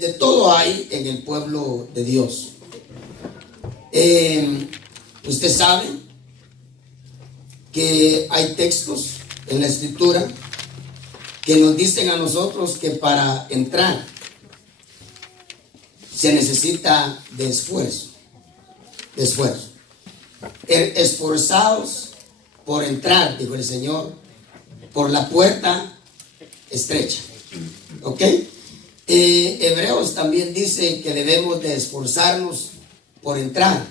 De todo hay en el pueblo de Dios. Usted sabe que hay textos en la escritura que nos dicen a nosotros que para entrar se necesita de esfuerzo. Esforzados por entrar, dijo el Señor, por la puerta estrecha. ¿Ok? Hebreos también dice que debemos de esforzarnos por entrar,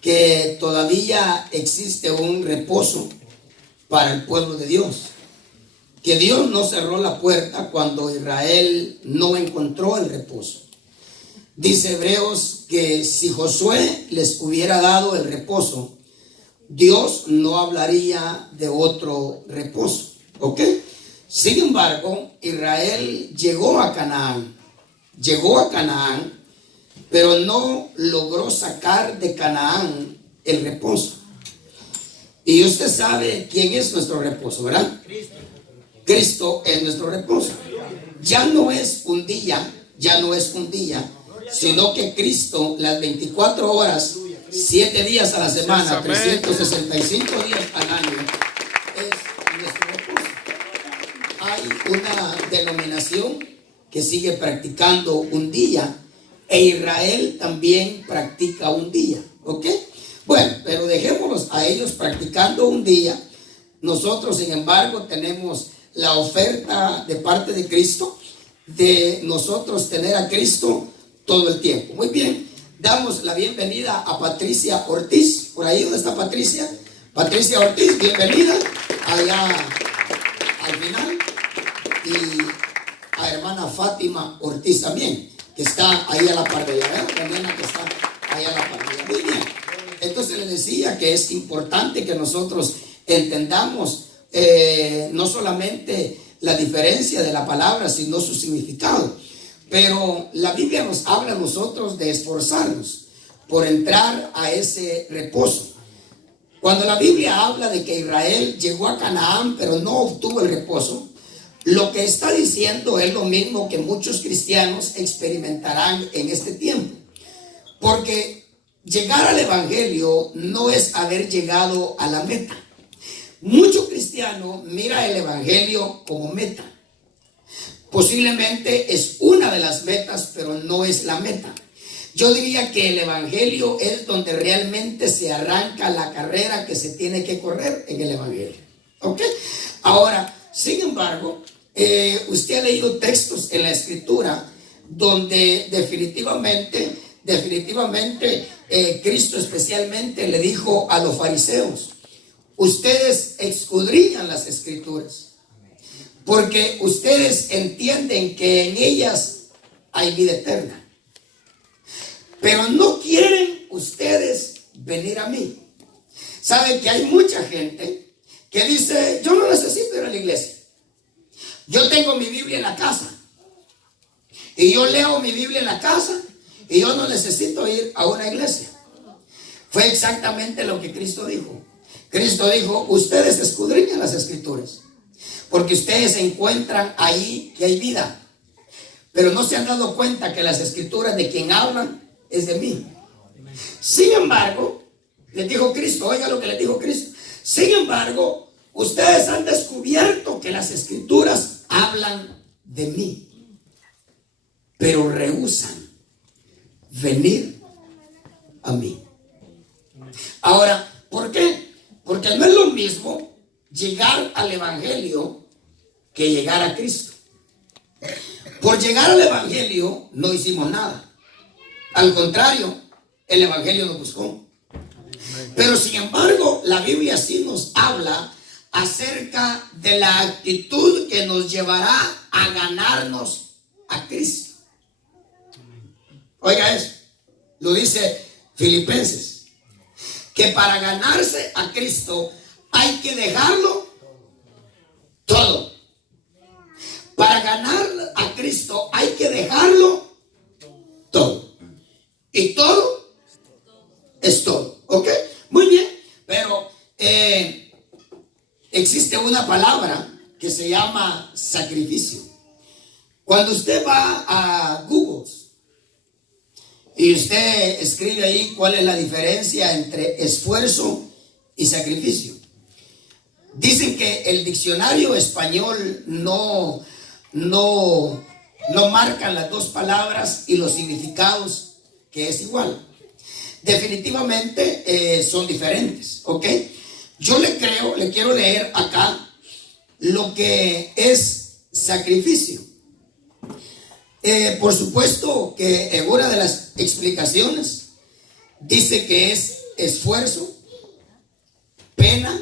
que todavía existe un reposo para el pueblo de Dios, que Dios no cerró la puerta cuando Israel no encontró el reposo. Dice Hebreos que si Josué les hubiera dado el reposo, Dios no hablaría de otro reposo. ¿Ok? Sin embargo, Israel llegó a Canaán, pero no logró sacar de Canaán el reposo. Y usted sabe quién es nuestro reposo, ¿verdad? Cristo es nuestro reposo. Ya no es un día, sino que Cristo, las 24 horas, 7 días a la semana, 365 días al año, es nuestro reposo. Hay una denominación que sigue practicando un día, e Israel también practica un día, ¿ok? Bueno, pero dejémoslos a ellos practicando un día. Nosotros, sin embargo, tenemos la oferta de parte de Cristo de nosotros tener a Cristo todo el tiempo. Muy bien, damos la bienvenida a Patricia Ortiz. Por ahí, ¿dónde está Patricia? Patricia Ortiz, bienvenida allá al final. Y a hermana Fátima Ortiz también, que está ahí a la par de ella, ¿verdad? La nena que está ahí a la par de ella. Muy bien. Entonces les decía que es importante que nosotros entendamos no solamente la diferencia de la palabra, sino su significado. Pero la Biblia nos habla a nosotros de esforzarnos por entrar a ese reposo. Cuando la Biblia habla de que Israel llegó a Canaán, pero no obtuvo el reposo, lo que está diciendo es lo mismo que muchos cristianos experimentarán en este tiempo. Porque llegar al Evangelio no es haber llegado a la meta. Mucho cristiano mira el Evangelio como meta. Posiblemente es una de las metas, pero no es la meta. Yo diría que el Evangelio es donde realmente se arranca la carrera que se tiene que correr en el Evangelio. ¿Ok? Ahora, sin embargo, usted ha leído textos en la Escritura donde definitivamente Cristo especialmente le dijo a los fariseos: ustedes escudriñan las Escrituras porque ustedes entienden que en ellas hay vida eterna, pero no quieren ustedes venir a mí. Saben que hay mucha gente que dice: yo no necesito ir a la iglesia, yo tengo mi Biblia en la casa y yo leo mi Biblia en la casa y yo no necesito ir a una iglesia. Fue exactamente lo que Cristo dijo. Cristo dijo: ustedes escudriñan las Escrituras porque ustedes encuentran ahí que hay vida, pero no se han dado cuenta que las Escrituras de quien hablan es de mí. Sin embargo, les dijo Cristo, oiga lo que les dijo Cristo: sin embargo, ustedes han descubierto que las Escrituras hablan de mí, pero rehúsan venir a mí. Ahora, ¿por qué? Porque no es lo mismo llegar al Evangelio que llegar a Cristo. Por llegar al Evangelio no hicimos nada. Al contrario, el Evangelio nos buscó. Pero sin embargo, la Biblia sí nos habla acerca de la actitud que nos llevará a ganarnos a Cristo. Oiga eso, lo dice Filipenses, que para ganarse a Cristo hay que dejarlo todo. Para ganar a Cristo hay que dejarlo todo. Y todo es todo. ¿Ok? Muy bien. Pero existe una palabra que se llama sacrificio. Cuando usted va a Google, Y usted escribe ahí cuál es la diferencia entre esfuerzo y sacrificio. Dicen que el diccionario español no marcan las dos palabras y los significados, que es igual. Definitivamente son diferentes, ¿ok? Yo le quiero leer acá lo que es sacrificio. Por supuesto que en una de las explicaciones dice que es esfuerzo, pena,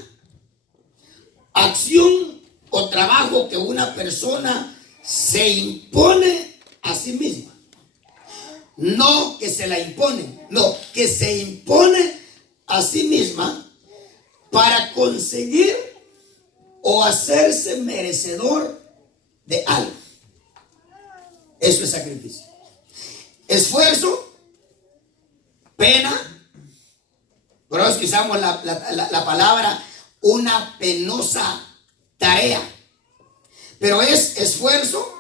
acción o trabajo que una persona se impone a sí misma. No que se la imponen, no, que se impone a sí misma para conseguir o hacerse merecedor de algo. Eso es sacrificio. Esfuerzo, pena, por eso que usamos la palabra una penosa tarea, pero es esfuerzo,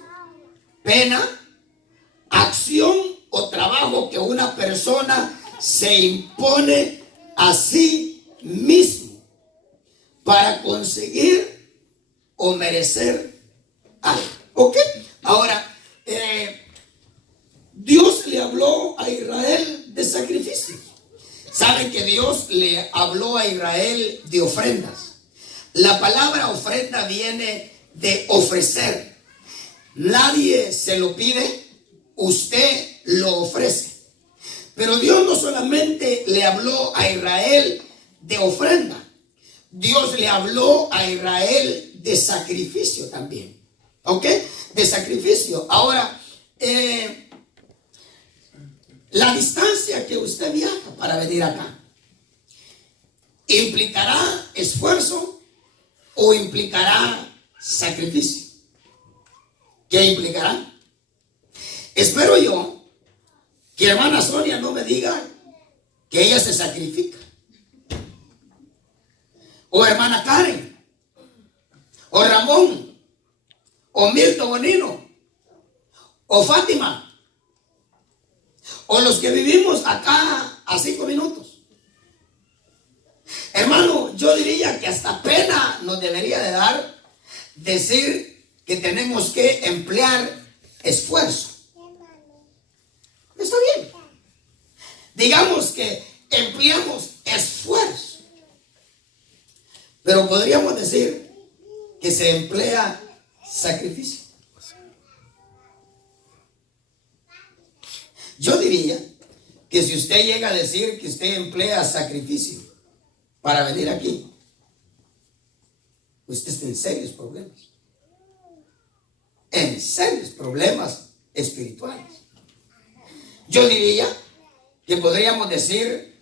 pena, acción o trabajo que una persona se impone a sí mismo para conseguir o merecer algo. ¿Ok? Ahora, Dios le habló a Israel de sacrificios. Saben que Dios le habló a Israel de ofrendas. La palabra ofrenda viene de ofrecer. Nadie se lo pide, usted lo ofrece. Pero Dios no solamente le habló a Israel de ofrenda, Dios le habló a Israel de sacrificio también. ¿Ok? De sacrificio. Ahora, la distancia que usted viaja para venir acá, ¿implicará esfuerzo o implicará sacrificio? ¿Qué implicará? Espero yo que hermana Sonia no me diga que ella se sacrifica. O hermana Karen, o Ramón, o Milton Bonino, o Fátima, o los que vivimos acá a 5 minutos. Hermano, yo diría que hasta pena nos debería de dar decir que tenemos que emplear esfuerzo. Está bien. Digamos que empleamos esfuerzo, pero podríamos decir que se emplea sacrificio. Yo diría que si usted llega a decir que usted emplea sacrificio para venir aquí, usted está en serios problemas. En serios problemas espirituales. Yo diría que podríamos decir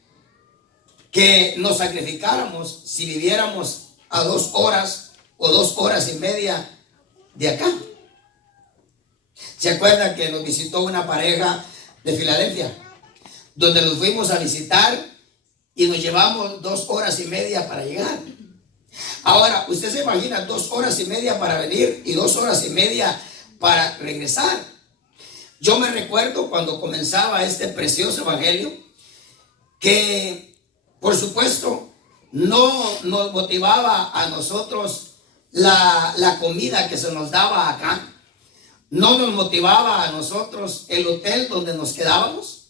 que nos sacrificáramos si viviéramos a 2 horas o 2 horas y media de acá. ¿Se acuerdan que nos visitó una pareja de Filadelfia, donde los fuimos a visitar y nos llevamos 2 horas y media para llegar? Ahora, usted se imagina 2 horas y media para venir y 2 horas y media para regresar. Yo me recuerdo cuando comenzaba este precioso evangelio que, por supuesto, no nos motivaba a nosotros la comida que se nos daba acá. No nos motivaba a nosotros el hotel donde nos quedábamos,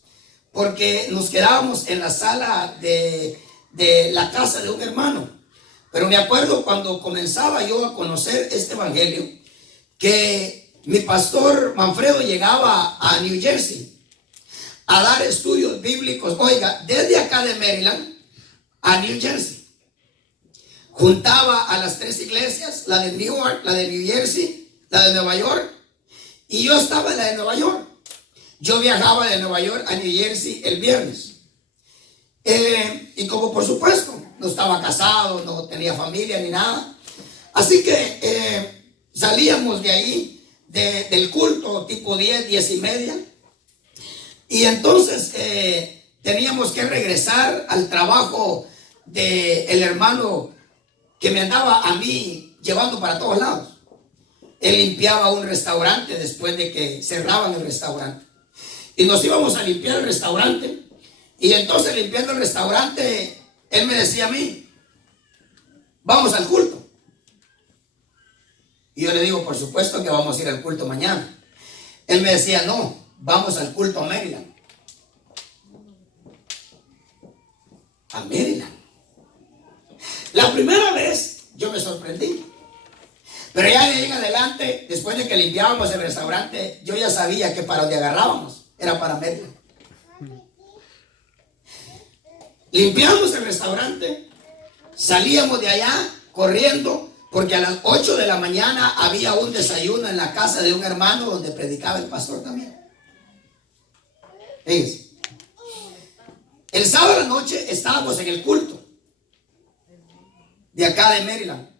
porque nos quedábamos en la sala de la casa de un hermano. Pero me acuerdo cuando comenzaba yo a conocer este evangelio, que mi pastor Manfredo llegaba a New Jersey a dar estudios bíblicos. Oiga, desde acá de Maryland a New Jersey. Juntaba a las 3 iglesias, la de Newark, la de New Jersey, la de Nueva York. Y yo estaba en la de Nueva York. Yo viajaba de Nueva York a New Jersey el viernes. Y como por supuesto no estaba casado, no tenía familia ni nada. Así que salíamos de ahí, del culto tipo 10, 10 y media. Y entonces teníamos que regresar al trabajo del hermano que me andaba a mí llevando para todos lados. Él limpiaba un restaurante después de que cerraban el restaurante. y nos íbamos a limpiar el restaurante. Y entonces, limpiando el restaurante, él me decía a mí: vamos al culto. Y yo le digo: por supuesto que vamos a ir al culto mañana. Él me decía: no, vamos al culto a Maryland. A Maryland. La primera vez yo me sorprendí. Pero ya de ahí en adelante, después de que limpiábamos el restaurante, yo ya sabía que para donde agarrábamos era para Maryland. Limpiamos el restaurante, salíamos de allá corriendo, porque a las 8 de la mañana había un desayuno en la casa de un hermano donde predicaba el pastor también. Fíjense. El sábado a la noche estábamos en el culto de acá de Maryland.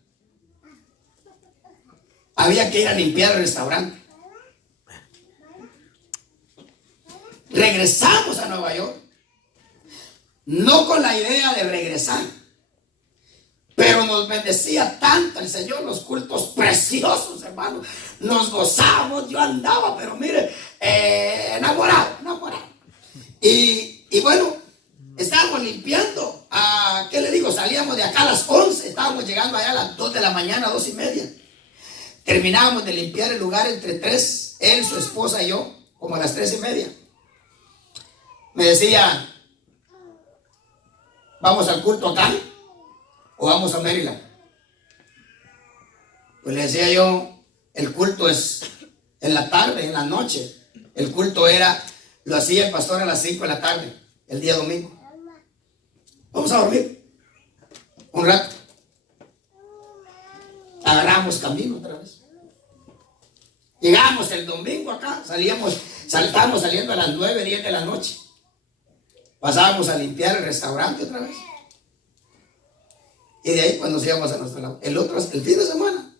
Había que ir a limpiar el restaurante. Regresamos a Nueva York, no con la idea de regresar, pero nos bendecía tanto el Señor, los cultos preciosos, hermano. Nos gozábamos, yo andaba, pero mire, enamorado. Y bueno, estábamos limpiando, ¿qué le digo? Salíamos de acá a las 11, estábamos llegando allá a las 2 de la mañana, 2:30. Terminábamos de limpiar el lugar entre 3, él, su esposa y yo, como a las 3:30. Me decía: ¿vamos al culto acá o vamos a Maryland? Pues le decía yo: el culto es en la tarde, en la noche. El culto lo hacía el pastor a las 5 de la tarde, el día domingo. Vamos a dormir un rato. Agarramos camino otra vez. Llegamos el domingo acá, estábamos saliendo a las 9, 10 de la noche. Pasábamos a limpiar el restaurante otra vez. Y de ahí cuando nos íbamos a nuestro lado. El fin de semana,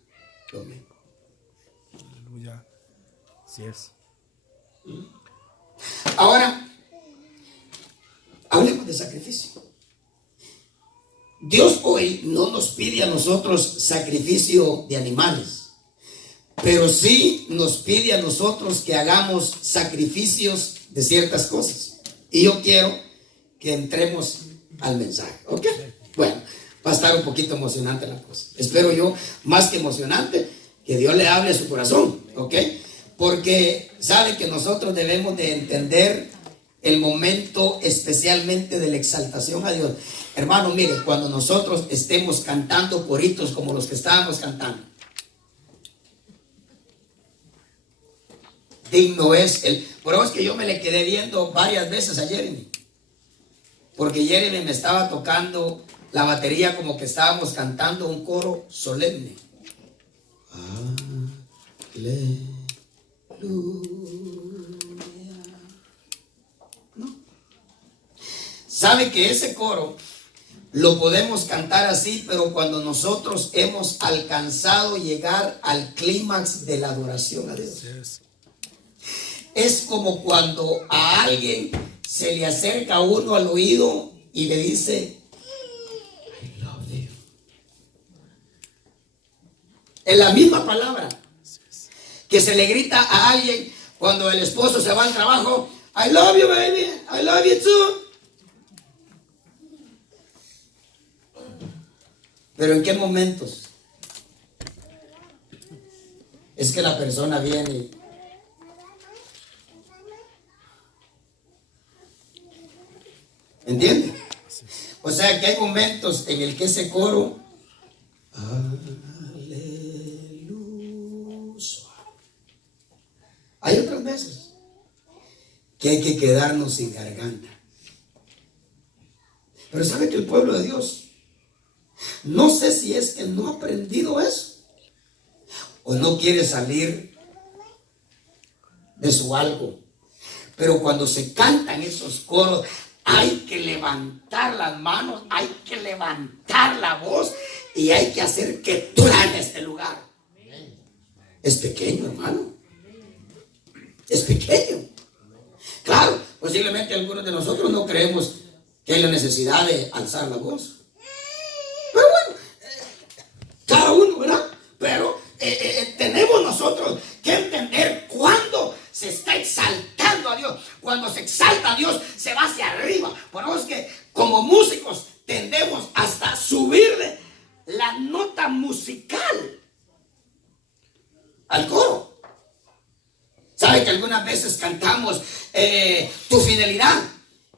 domingo. Aleluya. Así es. Ahora, hablemos de sacrificio. Dios hoy no nos pide a nosotros sacrificio de animales, pero sí nos pide a nosotros que hagamos sacrificios de ciertas cosas. Y yo quiero que entremos al mensaje, ¿ok? Bueno, va a estar un poquito emocionante la cosa. Espero yo, más que emocionante, que Dios le hable a su corazón, ¿ok? Porque sabe que nosotros debemos de entender el momento especialmente de la exaltación a Dios. Hermano, mire, cuando nosotros estemos cantando coritos como los que estábamos cantando, digno es por eso es que yo me le quedé viendo varias veces a Jeremy, porque Jeremy me estaba tocando la batería como que estábamos cantando un coro solemne. ¿No? Sabe que ese coro lo podemos cantar así, pero cuando nosotros hemos alcanzado llegar al clímax de la adoración a Dios. Es como cuando a alguien se le acerca a uno al oído y le dice: I love you. Es la misma palabra que se le grita a alguien cuando el esposo se va al trabajo: I love you, baby, I love you too. Pero ¿en qué momentos es que la persona viene? ¿Entiende? O sea que hay momentos en el que ese coro, aleluya. Hay otras veces que hay que quedarnos sin garganta. Pero sabe que el pueblo de Dios, no sé si es que no ha aprendido eso o no quiere salir de su algo, pero cuando se cantan esos coros hay que levantar las manos, hay que levantar la voz y hay que hacer que truene este lugar. Es pequeño, hermano, es pequeño. Claro, posiblemente algunos de nosotros no creemos que hay la necesidad de alzar la voz, pero bueno, cada uno, ¿verdad? Pero tenemos nosotros que entender cuándo se está exaltando a Dios. Cuando se exalta a Dios, se va hacia arriba. Por eso es que como músicos tendemos hasta subirle la nota musical al coro. ¿Sabe que algunas veces cantamos Tu Fidelidad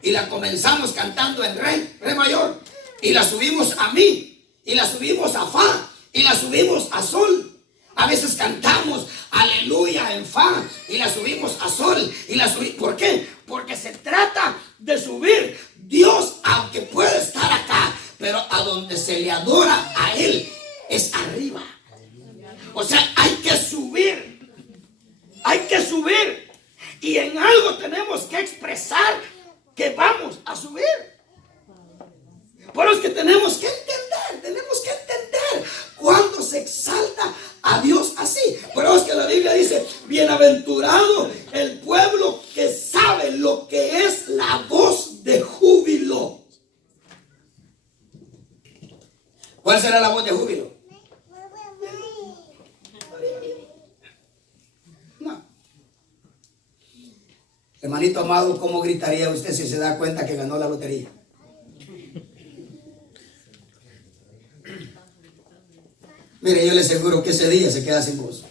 y la comenzamos cantando en re mayor, y la subimos a mi, y la subimos a fa, y la subimos a sol? A veces cantamos Aleluya en fa y la subimos a sol y la subimos. ¿Por qué? Porque se trata de subir. Dios, aunque puede estar acá, pero a donde se le adora a Él es arriba. O sea, hay que subir. Hay que subir. Y en algo tenemos que expresar que vamos a subir. Por eso es que tenemos que entender cuando se exalta a Dios así. Por eso es que la Biblia dice: bienaventurado el pueblo que sabe lo que es la voz de júbilo. ¿Cuál será la voz de júbilo? No. Hermanito amado, ¿cómo gritaría usted si se da cuenta que ganó la lotería? Mire, yo le aseguro que ese día se queda sin voz.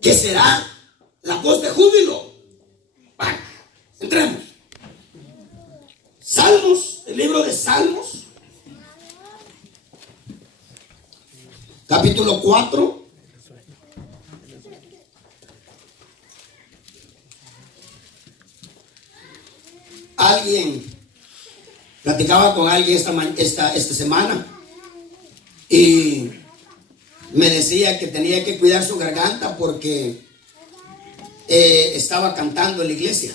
¿Qué será la voz de júbilo? Bueno, entremos. Salmos, el libro de Salmos, capítulo 4. Platicaba con alguien esta semana y me decía que tenía que cuidar su garganta porque estaba cantando en la iglesia,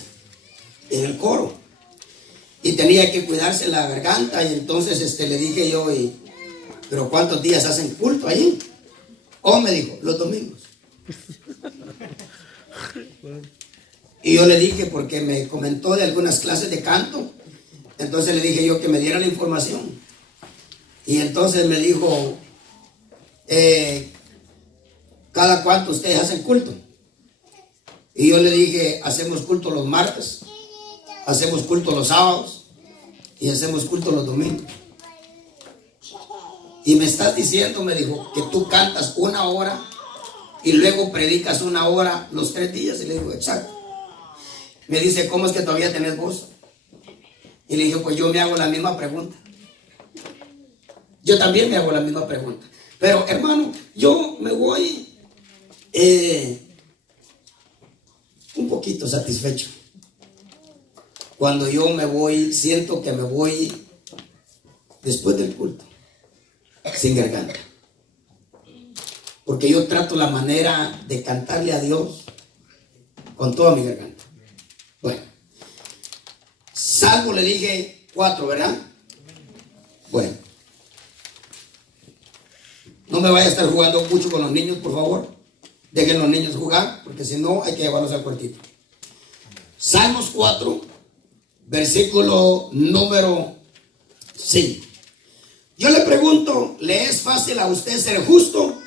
en el coro, y tenía que cuidarse la garganta. Y entonces le dije yo: ¿pero cuántos días hacen culto ahí? Oh, me dijo, los domingos. Y yo le dije, porque me comentó de algunas clases de canto, entonces le dije yo que me diera la información. Y entonces me dijo: ¿cada cuánto ustedes hacen culto? Y yo le dije: hacemos culto los martes, hacemos culto los sábados y hacemos culto los domingos. Y me estás diciendo, me dijo, que tú cantas 1 hora y luego predicas 1 hora los 3 días. Y le digo: exacto. Me dice: ¿cómo es que todavía tenés voz? Y le dije: pues yo me hago la misma pregunta. Yo también me hago la misma pregunta. Pero hermano, yo me voy un poquito satisfecho. Cuando yo me voy, siento que me voy después del culto sin garganta. Porque yo trato la manera de cantarle a Dios con toda mi garganta. Bueno, Salmo le dije 4, ¿verdad? Bueno, no me vaya a estar jugando mucho con los niños, por favor. Dejen los niños jugar, porque si no hay que llevarlos al cuartito. Salmos 4, versículo número 5. Yo le pregunto: ¿le es fácil a usted ser justo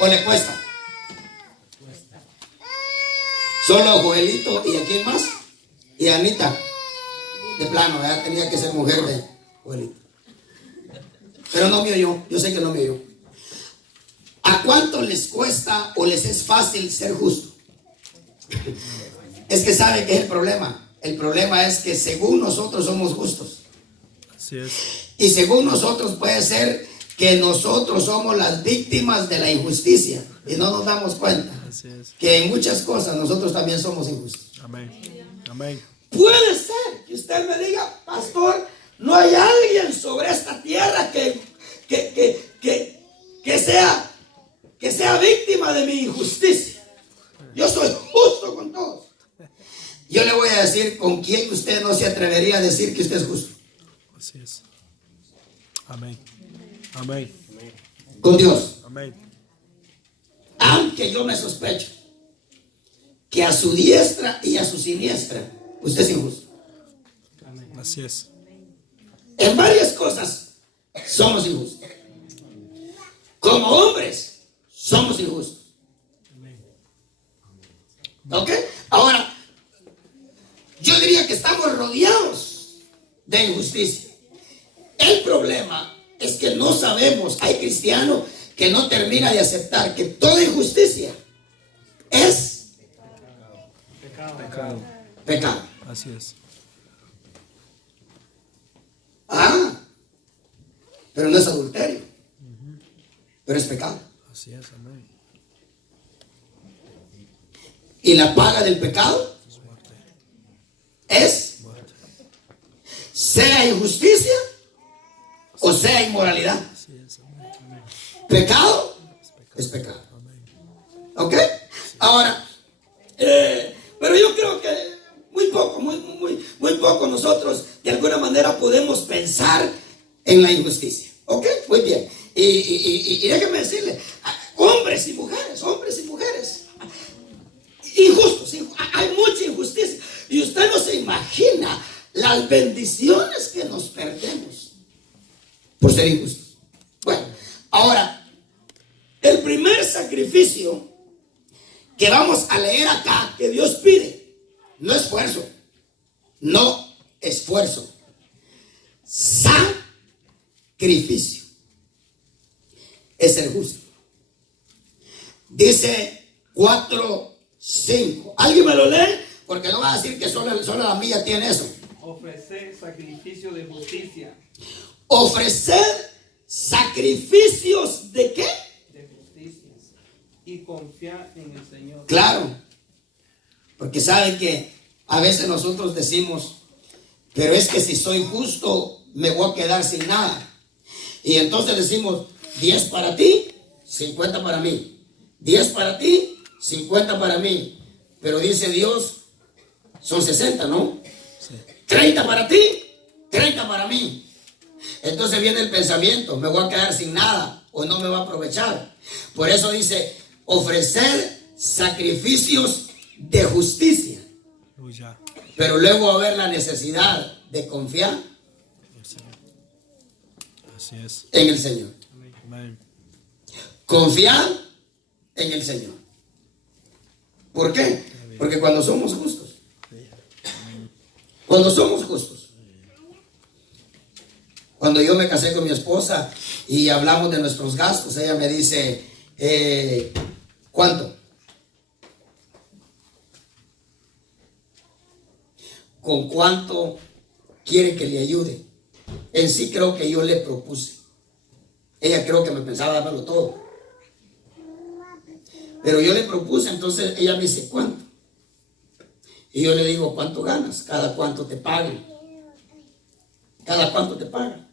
o le cuesta? Solo a Joelito y a quién más, y a Anita. De plano, ¿verdad? Tenía que ser mujer de Joelito. Pero no me oyó, yo sé que no me oyó. ¿A cuánto les cuesta o les es fácil ser justo? Es que sabe que es el problema. El problema es que según nosotros somos justos. Así es. Y según nosotros puede ser que nosotros somos las víctimas de la injusticia y no nos damos cuenta. Así es. Que en muchas cosas nosotros también somos injustos. Amén. Amén. Puede ser que usted me diga: pastor, no hay alguien sobre esta tierra que sea víctima de mi injusticia. Yo soy justo con todos. Yo le voy a decir con quién usted no se atrevería a decir que usted es justo. Así es. Amén. Amén. Con Dios. Amén. Aunque yo me sospecho que a su diestra y a su siniestra usted es injusto. Así es. En varias cosas somos injustos. Como hombres somos injustos. ¿Ok? Ahora, yo diría que estamos rodeados de injusticia. El problema es que no sabemos, hay cristianos que no terminan de aceptar que toda injusticia es pecado. Así es. Ah, pero no es adulterio, pero es pecado. Así es. Amén. Y la paga del pecado es, sea injusticia o sea inmoralidad. Así es. Amén. Pecado es pecado. ¿Ok? Ahora, pero yo creo que muy poco nosotros de alguna manera podemos pensar en la injusticia. ¿Ok? Muy bien. Y déjenme decirle, hombres y mujeres, injustos, hay mucha injusticia. Y usted no se imagina las bendiciones que nos perdemos por ser injustos. Bueno, ahora, el primer sacrificio que vamos a leer acá, que Dios pide, no esfuerzo, sacrificio, es el justo. Dice 4:5. ¿Alguien me lo lee? Porque no va a decir que solo la mía tiene eso. Ofrecer sacrificio de justicia. Ofrecer sacrificios de ¿qué? De justicia. Y confiar en el Señor. Claro. Porque saben que a veces nosotros decimos, pero es que si soy justo me voy a quedar sin nada. Y entonces decimos 10 para ti, 50 para mí. 10 para ti, 50 para mí. Pero dice Dios, son 60, ¿no? Sí. 30 para ti, 30 para mí. Entonces viene el pensamiento, me voy a quedar sin nada o no me va a aprovechar. Por eso dice, ofrecer sacrificios de justicia. Aleluya. Pero luego va a haber la necesidad de confiar Así es. en el Señor. Amén. Confiar en el Señor. ¿Por qué? Porque cuando somos justos, cuando yo me casé con mi esposa y hablamos de nuestros gastos, ella me dice, ¿cuánto? ¿Con cuánto quiere que le ayude? En sí creo que yo le propuse. Ella creo que me pensaba dármelo todo. Pero yo le propuse, entonces ella me dice, ¿cuánto? Y yo le digo, ¿cuánto ganas? ¿Cada cuánto te pagan? ¿Cada cuánto te pagan?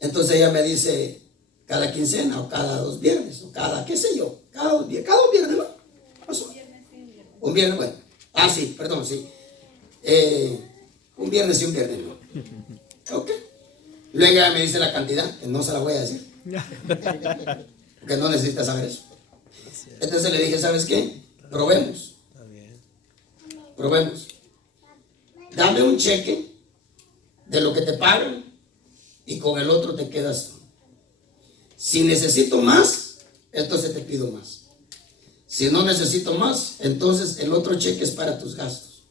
Entonces ella me dice, cada quincena, o cada 2 viernes, o cada, qué sé yo, cada 2 viernes, ¿no? Un viernes, bueno. Ah, sí, perdón, sí. Un viernes y un viernes, ¿no? Ok. Luego ella me dice la cantidad, que no se la voy a decir. Porque no necesita saber eso. Entonces le dije, ¿sabes qué? Probemos. Probemos. Dame un cheque de lo que te pagan y con el otro te quedas. Si necesito más, entonces te pido más. Si no necesito más, entonces el otro cheque es para tus gastos.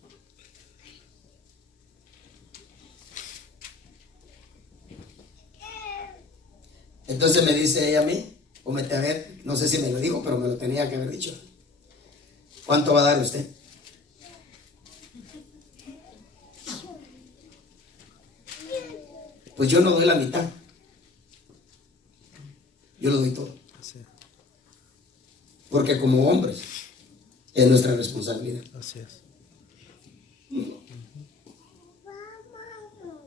Entonces me dice ella a mí, a ver, no sé si me lo dijo, pero me lo tenía que haber dicho. ¿Cuánto va a dar usted? Pues yo no doy la mitad. Yo lo doy todo. Porque como hombres es nuestra responsabilidad. Así es.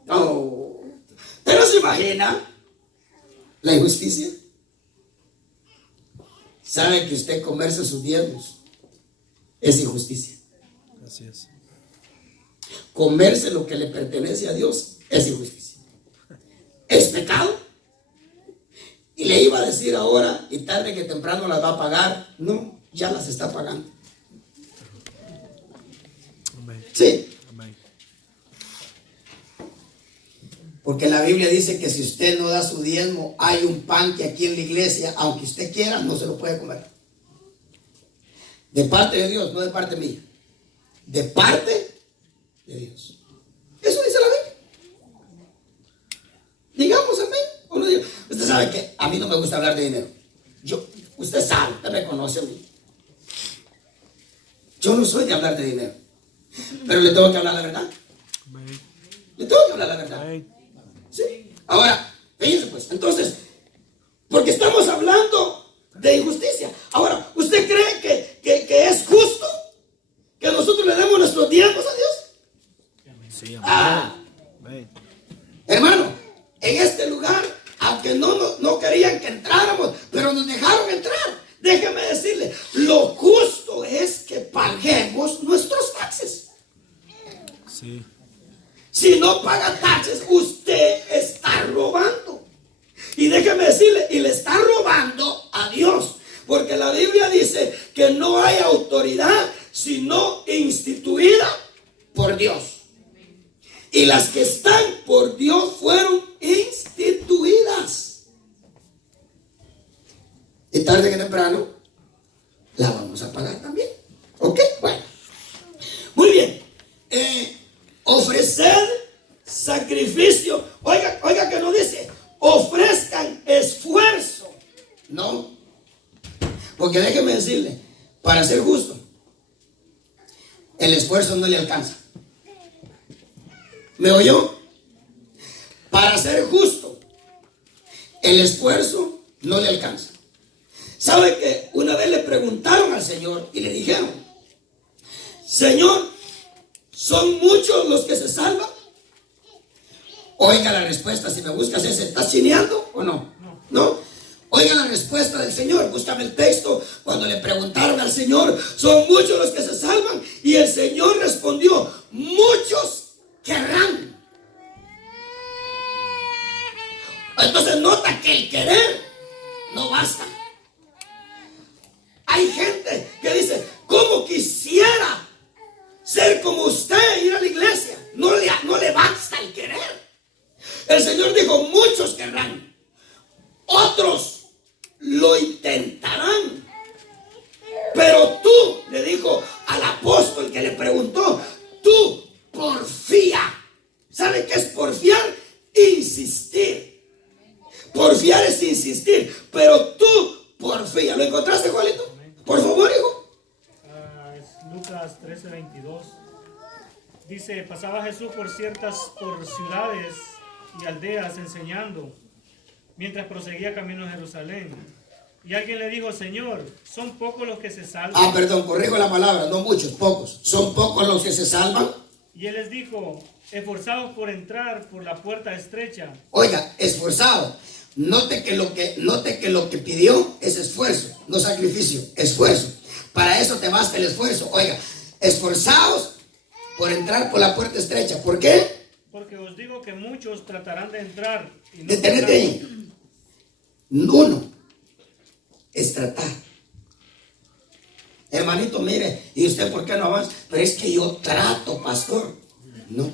Oh, pero se imagina la injusticia. Sabe que usted comerse sus diezmos es injusticia. Así es. Comerse lo que le pertenece a Dios es injusticia. Es pecado. Y le iba a decir ahora y tarde que temprano las va a pagar. No, ya las está pagando. Amén. Sí. Amén. Porque la Biblia dice que si usted no da su diezmo, hay un pan que aquí en la iglesia, aunque usted quiera, no se lo puede comer. De parte de Dios, no de parte mía. De parte de Dios. Eso dice la Biblia. Digamos amén. O no diga. Usted sabe que a mí no me gusta hablar de dinero. Usted sabe, usted me conoce a mí. Yo no soy de hablar de dinero. Pero le tengo que hablar la verdad. Amén. Le tengo que hablar la verdad. Amén. Sí. Ahora, fíjense pues. Entonces, porque estamos hablando de injusticia. Ahora, ¿usted cree que es justo que nosotros le demos nuestros diezmos a Dios? Sí, amén. Amén. Hermano, en este lugar, aunque no querían que entráramos, pero nos dejaron entrar. Déjeme decirle, lo justo es que paguemos nuestros taxes. Sí. Si no paga taxes, usted está robando. Y déjeme decirle, y le está robando a Dios. Porque la Biblia dice que no hay autoridad sino instituida por Dios. Y las que están por Dios fueron instituidas. Y tarde que temprano la vamos a pagar también. ¿Ok? Bueno. Muy bien. Ofrecer sacrificio. Oiga que no dice ofrezcan esfuerzo. No. Porque déjeme decirle, para ser justo, el esfuerzo no le alcanza. ¿Me oyó? Para ser justo, el esfuerzo no le alcanza. ¿Sabe que una vez le preguntaron al Señor y le dijeron: Señor, ¿son muchos los que se salvan? Oiga la respuesta, si me buscas ese, ¿estás chineando o no? No. Oiga la respuesta del Señor, búscame el texto. Cuando le preguntaron al Señor, ¿son muchos los que se salvan? Y el Señor respondió: muchos querrán. Entonces nota que el querer no basta. Hay gente que dice: ¿cómo quisiera ser como usted, ir a la iglesia? No le basta el querer. El Señor dijo: muchos querrán, otros lo intentarán. Pero tú, le dijo al apóstol que le preguntó, tú porfía. ¿Sabe qué es porfiar? Insistir. Porfiar es insistir, pero tú porfía. ¿Lo encontraste, Juanito? Por favor, hijo. Es Lucas 13:22. Dice: pasaba Jesús por ciudades y aldeas enseñando, mientras proseguía camino a Jerusalén. Y alguien le dijo: Señor, ¿son pocos los que se salvan? Perdón, corrijo la palabra, no muchos, pocos. ¿Son pocos los que se salvan? Y él les dijo: esforzaos por entrar por la puerta estrecha. Oiga, esforzado. Note que lo que pidió es esfuerzo, no sacrificio, esfuerzo. Para eso te basta el esfuerzo. Oiga, esforzaos por entrar por la puerta estrecha. ¿Por qué? Porque os digo que muchos tratarán de entrar y no Detenete podrán. ahí. Uno es tratar. Hermanito, mire, ¿y usted por qué no avanza? Pero es que yo trato, pastor. No.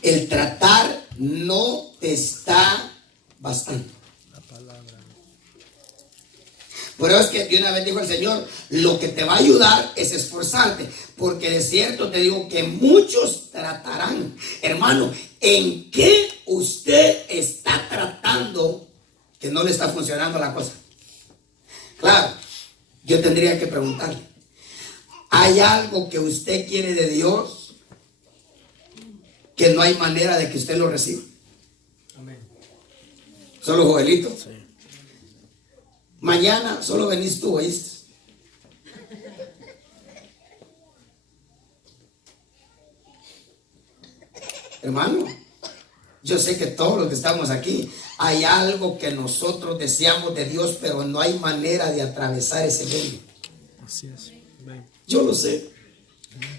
El tratar no te está bastando. Por eso es que de una vez dijo el Señor: lo que te va a ayudar es esforzarte, porque de cierto te digo que muchos tratarán. Hermano, ¿en qué usted está tratando que no le está funcionando la cosa? Claro, yo tendría que preguntarle: ¿hay algo que usted quiere de Dios que no hay manera de que usted lo reciba? Amén. Solo Joelito. Sí. Mañana solo venís tú, ¿oíste? Hermano, yo sé que todos los que estamos aquí, hay algo que nosotros deseamos de Dios, pero no hay manera de atravesar ese velo. Así es. Amén. Yo lo sé.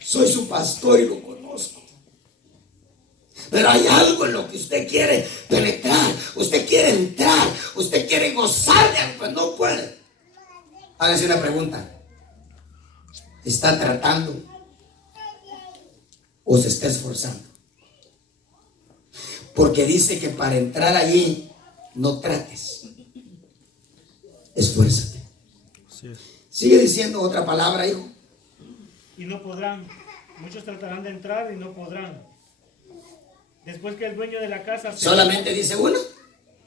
Soy su pastor y lo conozco. Pero hay algo en lo que usted quiere penetrar, usted quiere entrar, usted quiere gozar de algo, pero no puede. Hágase una pregunta: ¿está tratando o se está esforzando? Porque dice que para entrar allí no trates, esfuérzate. Así es. Sigue diciendo otra palabra, hijo. y no podrán. Muchos tratarán de entrar y no podrán. Después que el dueño de la casa Solamente dice uno.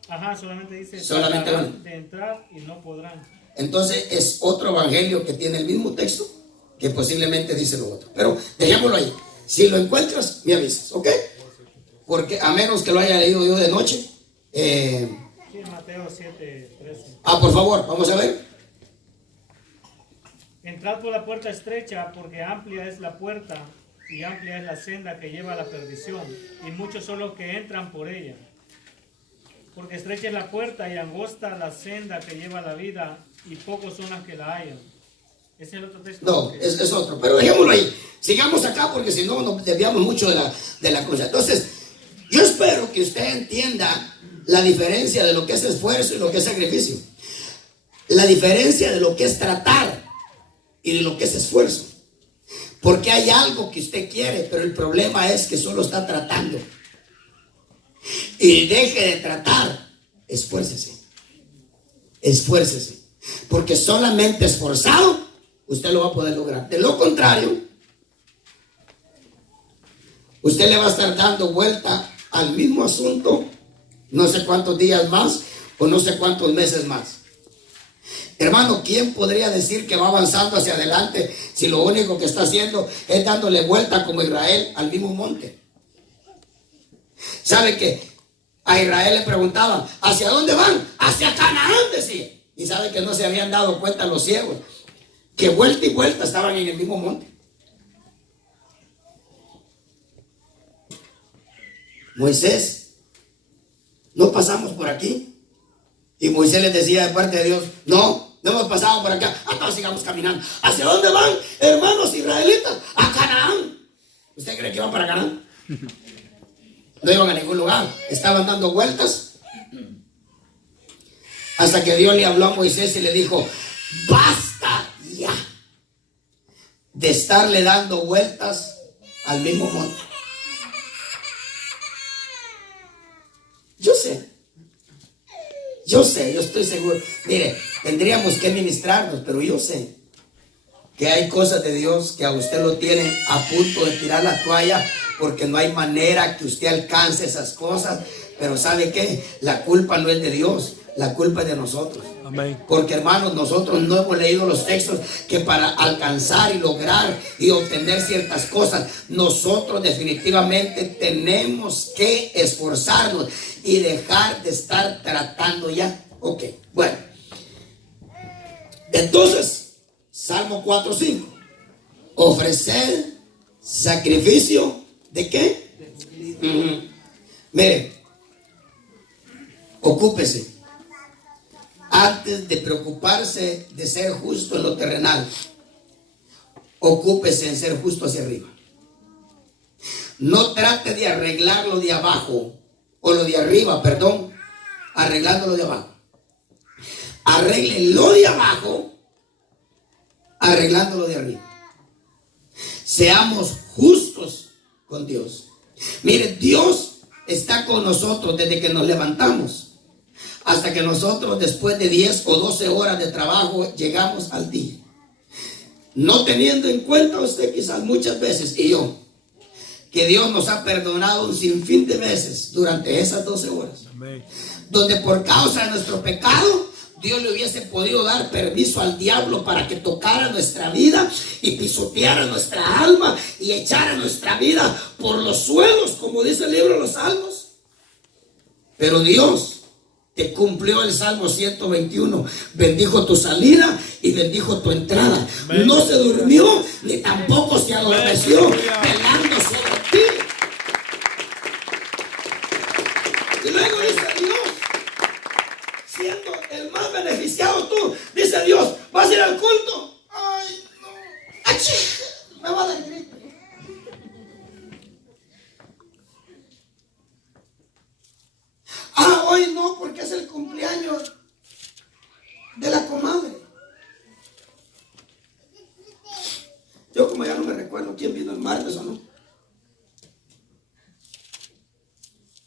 Ajá, solamente dice Solamente tratarán uno. de entrar y no podrán. Entonces es otro evangelio que tiene el mismo texto que posiblemente dice lo otro. Pero dejémoslo ahí. Si lo encuentras, me avisas, ¿ok? Porque a menos que lo haya leído yo de noche. Sí, en Mateo 7:13. Por favor, vamos a ver. Entrad por la puerta estrecha, porque amplia es la puerta y amplia es la senda que lleva a la perdición, y muchos son los que entran por ella. Porque estrecha es la puerta y angosta la senda que lleva a la vida, y pocos son los que la hallan. Ese es el otro texto. No, es otro. Pero dejémoslo ahí. Sigamos acá porque si no nos desviamos mucho de la cosa. Entonces, yo espero que usted entienda la diferencia de lo que es esfuerzo y lo que es sacrificio. La diferencia de lo que es tratar y de lo que es esfuerzo. Porque hay algo que usted quiere, pero el problema es que solo está tratando. Y deje de tratar, esfuércese. Esfuércese. Porque solamente esforzado usted lo va a poder lograr. De lo contrario, usted le va a estar dando vuelta al mismo asunto no sé cuántos días más o no sé cuántos meses más. Hermano, ¿quién podría decir que va avanzando hacia adelante si lo único que está haciendo es dándole vuelta como Israel al mismo monte? ¿Sabe que a Israel le preguntaban, ¿hacia dónde van? Hacia Canaán, decía. Y sabe que no se habían dado cuenta los ciegos, que vuelta y vuelta estaban en el mismo monte. Moisés, no pasamos por aquí. Y Moisés les decía de parte de Dios, no hemos pasado por acá, acá sigamos caminando. ¿Hacia dónde van, hermanos israelitas? A Canaán. ¿Usted cree que iban para Canaán? No iban a ningún lugar, estaban dando vueltas. Hasta que Dios le habló a Moisés y le dijo, basta ya de estarle dando vueltas al mismo monte. Yo estoy seguro. Mire, tendríamos que ministrarnos, pero yo sé que hay cosas de Dios que a usted lo tienen a punto de tirar la toalla porque no hay manera que usted alcance esas cosas. Pero ¿sabe qué? La culpa no es de Dios, la culpa es de nosotros. Amén. Porque hermanos, nosotros no hemos leído los textos que para alcanzar y lograr y obtener ciertas cosas, nosotros definitivamente tenemos que esforzarnos y dejar de estar tratando ya. Ok, bueno. Entonces, Salmo 4:5. Ofrecer sacrificio ¿de qué? Mire, ocúpese. Antes de preocuparse de ser justo en lo terrenal, ocúpese en ser justo hacia arriba. No trate de arreglar lo de abajo, o lo de arriba, perdón, arreglando lo de abajo. Arregle lo de abajo, arreglando lo de arriba. Seamos justos con Dios. Mire, Dios está con nosotros desde que nos levantamos hasta que nosotros después de 10 o 12 horas de trabajo llegamos al día. No teniendo en cuenta usted quizás muchas veces y yo, que Dios nos ha perdonado un sinfín de veces durante esas 12 horas. Amén. Donde por causa de nuestro pecado, Dios le hubiese podido dar permiso al diablo para que tocara nuestra vida y pisoteara nuestra alma y echara nuestra vida por los suelos, como dice el libro de los Salmos. Pero Dios te cumplió el Salmo 121. Bendijo tu salida y bendijo tu entrada. Amén. No se durmió ni tampoco se adormeció Amén. velando sobre ti. Y luego dice Dios, siendo el más beneficiado tú, dice Dios, ¿vas a ir al culto? Ay, no. ¡Achí! Me va a dar grito. Hoy no, porque es el cumpleaños de la comadre. Yo como ya no me recuerdo quién vino el martes o no.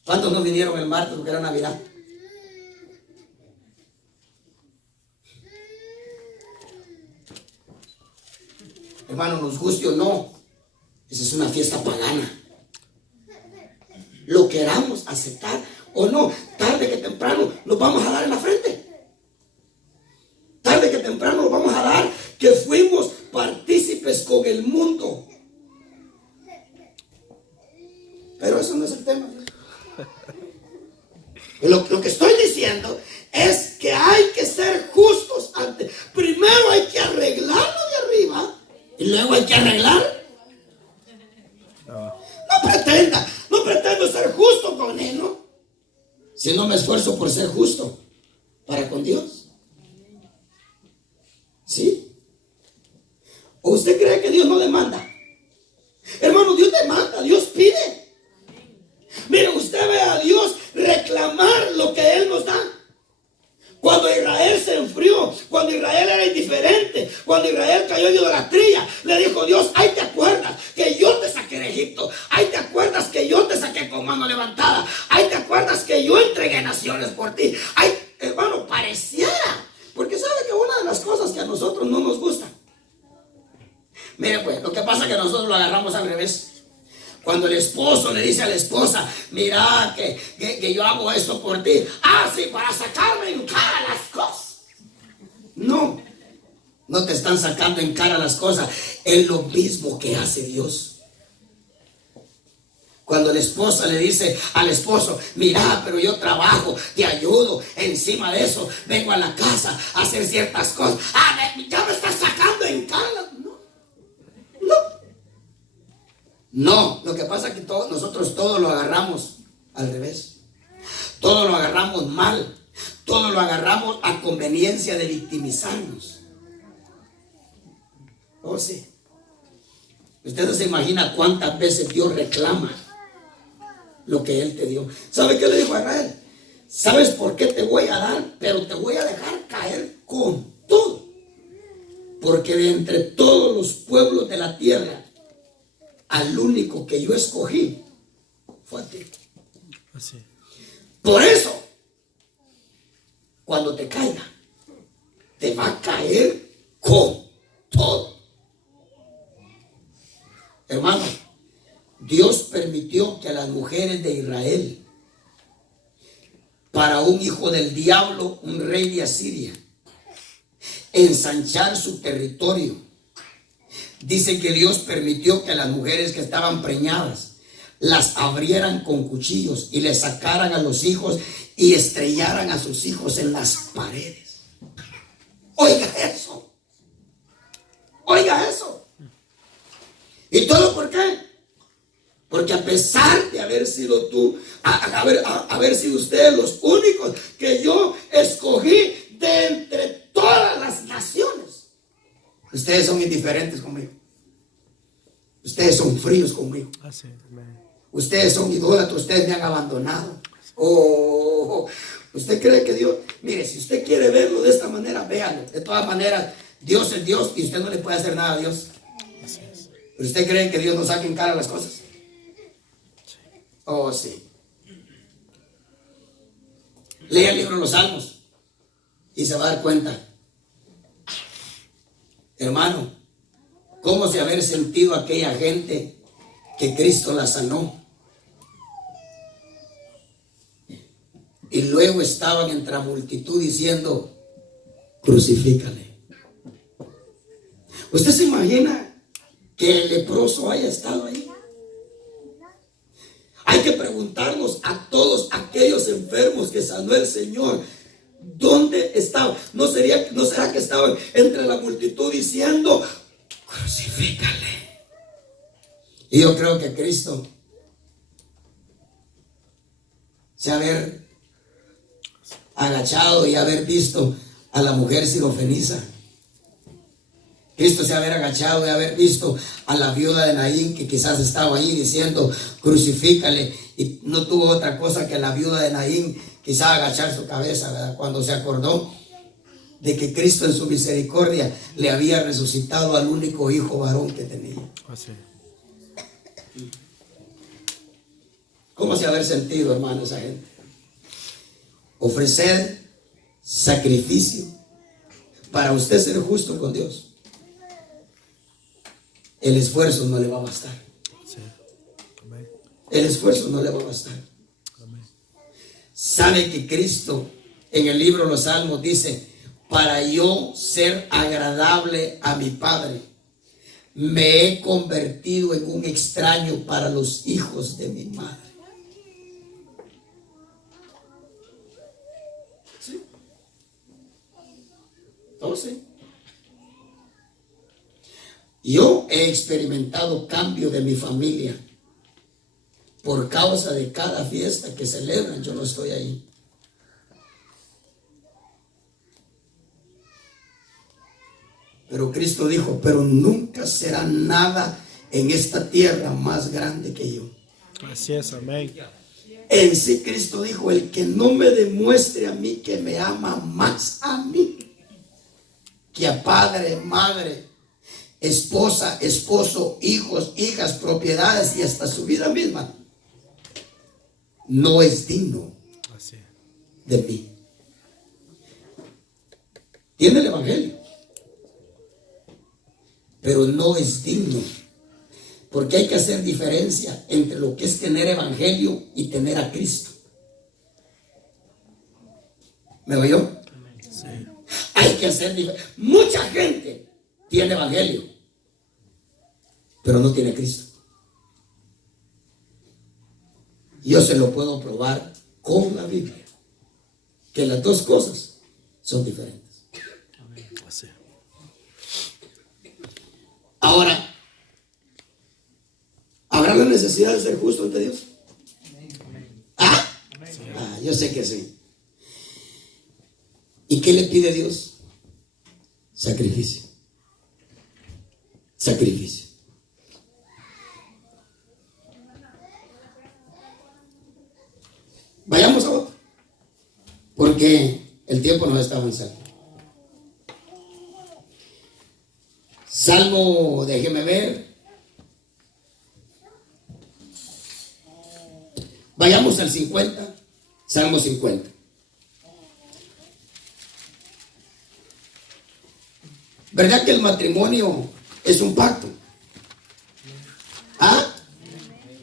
¿Cuántos no vinieron el martes porque era Navidad? hermano, nos guste o no, esa es una fiesta pagana. Lo queramos aceptar o no, tarde que temprano nos vamos a dar en la frente. Tarde que temprano nos vamos a dar que fuimos partícipes con el mundo. Pero eso no es el tema. Lo que estoy diciendo es que hay que ser justos antes. Primero hay que arreglarlo de arriba y luego hay que arreglar. No pretendo ser justo con él, ¿no? Si no me esfuerzo por ser justo para con Dios. ¿Sí? ¿O usted cree que Dios no demanda? Hermano, Dios demanda, Dios pide. Mire, usted ve a Dios reclamar lo que Él nos da. Cuando Israel se enfrió, cuando Israel era indiferente, cuando Israel cayó en idolatría, le dijo Dios: ay, ¿te acuerdas que yo te saqué de Egipto? Ay, ¿te acuerdas que yo te saqué con mano levantada? Ay, ¿te acuerdas que yo entregué naciones por ti? Ay, hermano, pareciera. Porque sabe que una de las cosas que a nosotros no nos gusta. Mire pues, lo que pasa es que nosotros lo agarramos al revés. Cuando el esposo le dice a la esposa: mira que yo hago esto por ti. Ah, sí, para sacarme en cara las cosas. No te están sacando en cara las cosas. Es lo mismo que hace Dios. Cuando la esposa le dice al esposo: mira, pero yo trabajo, te ayudo, encima de eso vengo a la casa a hacer ciertas cosas. Ah, ya me estás sacando en cara. No, lo que pasa es que nosotros todo lo agarramos al revés. Todo lo agarramos mal. Todo lo agarramos a conveniencia de victimizarnos. Oh, sí. Usted no se imagina cuántas veces Dios reclama lo que Él te dio. ¿Sabe qué le dijo a Israel? ¿Sabes por qué te voy a dar? Pero te voy a dejar caer con todo. Porque de entre todos los pueblos de la tierra, al único que yo escogí fue a ti. Así. Por eso, cuando te caiga, te va a caer con todo. Hermano, Dios permitió que las mujeres de Israel, para un hijo del diablo, un rey de Asiria, ensanchar su territorio. Dice que Dios permitió que las mujeres que estaban preñadas las abrieran con cuchillos y les sacaran a los hijos y estrellaran a sus hijos en las paredes. Oiga eso. Oiga eso. ¿Y todo por qué? Porque a pesar de haber sido tú, haber sido ustedes los únicos que yo escogí de entre todas las naciones, ustedes son indiferentes conmigo. Ustedes son fríos conmigo. Así. Ustedes son idólatras. Ustedes me han abandonado. Oh, ¿usted cree que Dios? Mire, si usted quiere verlo de esta manera, véalo. De todas maneras, Dios es Dios y usted no le puede hacer nada a Dios. ¿Pero usted cree que Dios nos saque en cara las cosas? Oh, sí. Lea el libro de los Salmos y se va a dar cuenta. Hermano, ¿cómo se haber sentido aquella gente que Cristo la sanó? Y luego estaban entre la multitud diciendo: crucifícale. ¿Usted se imagina que el leproso haya estado ahí? Hay que preguntarnos a todos aquellos enfermos que sanó el Señor: ¿dónde estaban? ¿No será que estaban entre la multitud diciendo: crucifícale? Y yo creo que Cristo se haber agachado y haber visto a la mujer sirofeniza. Cristo se haber agachado y haber visto a la viuda de Naín, que quizás estaba ahí diciendo: crucifícale. Y no tuvo otra cosa que la viuda de Naín quizás agachar su cabeza, ¿verdad?, cuando se acordó de que Cristo en su misericordia le había resucitado al único hijo varón que tenía. Así. ¿Cómo se haber sentido, hermano, esa gente? Ofrecer sacrificio para usted ser justo con Dios. el esfuerzo no le va a bastar. Sí. Amén. El esfuerzo no le va a bastar. Amén. Sabe que Cristo en el libro de los Salmos dice: para yo ser agradable a mi Padre, me he convertido en un extraño para los hijos de mi madre. ¿Sí? Entonces, yo he experimentado cambio de mi familia por causa de cada fiesta que celebran. Yo no estoy ahí. Pero Cristo dijo: pero nunca será nada en esta tierra más grande que yo. Así es, amén. En sí, Cristo dijo: el que no me demuestre a mí que me ama más a mí que a padre, madre, esposa, esposo, hijos, hijas, propiedades y hasta su vida misma, no es digno Así es. de mí. Tiene el evangelio, pero no es digno, porque hay que hacer diferencia entre lo que es tener evangelio y tener a Cristo. ¿Me oyó? Sí. Hay que hacer diferencia. Mucha gente tiene evangelio, pero no tiene a Cristo. Yo se lo puedo probar con la Biblia, que las dos cosas son diferentes. Así es. Ahora, ¿habrá la necesidad de ser justo ante Dios? ¿Ah? Yo sé que sí. ¿Y qué le pide Dios? Sacrificio. Sacrificio. Vayamos a otro, porque el tiempo nos está avanzando. Salmo, déjeme ver. Vayamos al 50, Salmo 50. ¿Verdad que el matrimonio es un pacto? ¿Ah?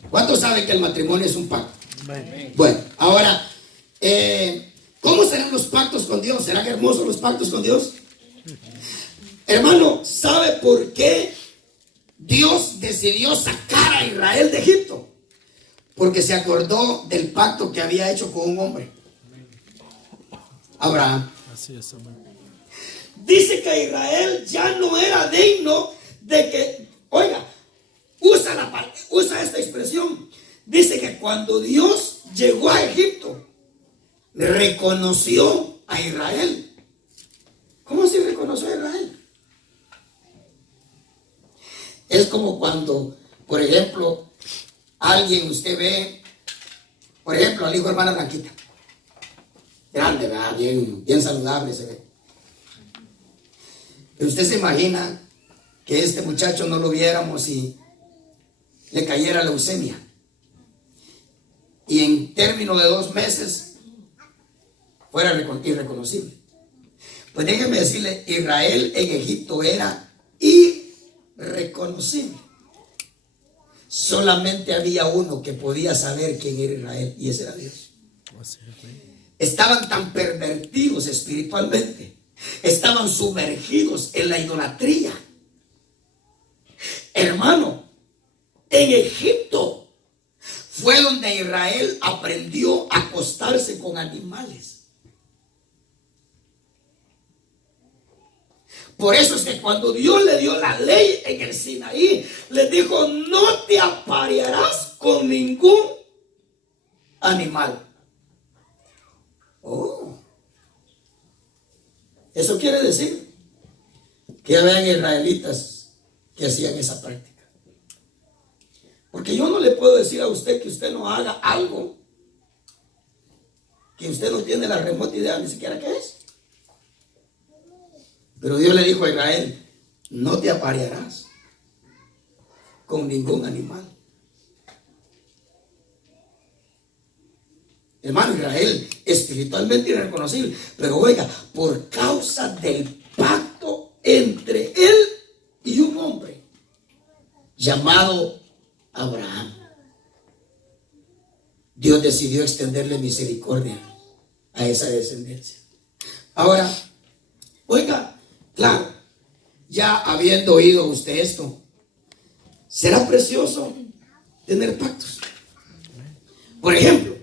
¿Cuántos saben que el matrimonio es un pacto? Amén. Bueno, ahora, ¿cómo serán los pactos con Dios? ¿Serán hermosos los pactos con Dios? Hermano, ¿sabe por qué Dios decidió sacar a Israel de Egipto? Porque se acordó del pacto que había hecho con un hombre, Abraham. Así es, amén. Dice que Israel ya no era digno de que, oiga, usa esta expresión. Dice que cuando Dios llegó a Egipto, reconoció a Israel. ¿Cómo así reconoció a Israel? Es como cuando, por ejemplo, alguien usted ve, por ejemplo, al hijo de hermana Blanquita. Grande, ¿verdad? Bien saludable se ve. Pero usted se imagina que este muchacho no lo viéramos y le cayera leucemia. Y en términos de 2 meses fuera irreconocible. Pues déjeme decirle, Israel en Egipto era irreconocible. Solamente había uno que podía saber quién era Israel, y ese era Dios. Así es, amén. Estaban tan pervertidos espiritualmente, estaban sumergidos en la idolatría. Hermano, en Egipto fue donde Israel aprendió a acostarse con animales. Por eso es que cuando Dios le dio la ley en el Sinaí, le dijo: no te aparearás con ningún animal. Oh, eso quiere decir que habían israelitas que hacían esa práctica. Porque yo no le puedo decir a usted que usted no haga algo que usted no tiene la remota idea ni siquiera qué es. Pero Dios le dijo a Israel: no te aparearás con ningún animal. Hermano, Israel espiritualmente irreconocible, pero oiga, por causa del pacto entre él y un hombre, llamado Abraham, Dios decidió extenderle misericordia a esa descendencia. Ahora, oiga, claro, ya habiendo oído usted esto, será precioso tener pactos. Por ejemplo,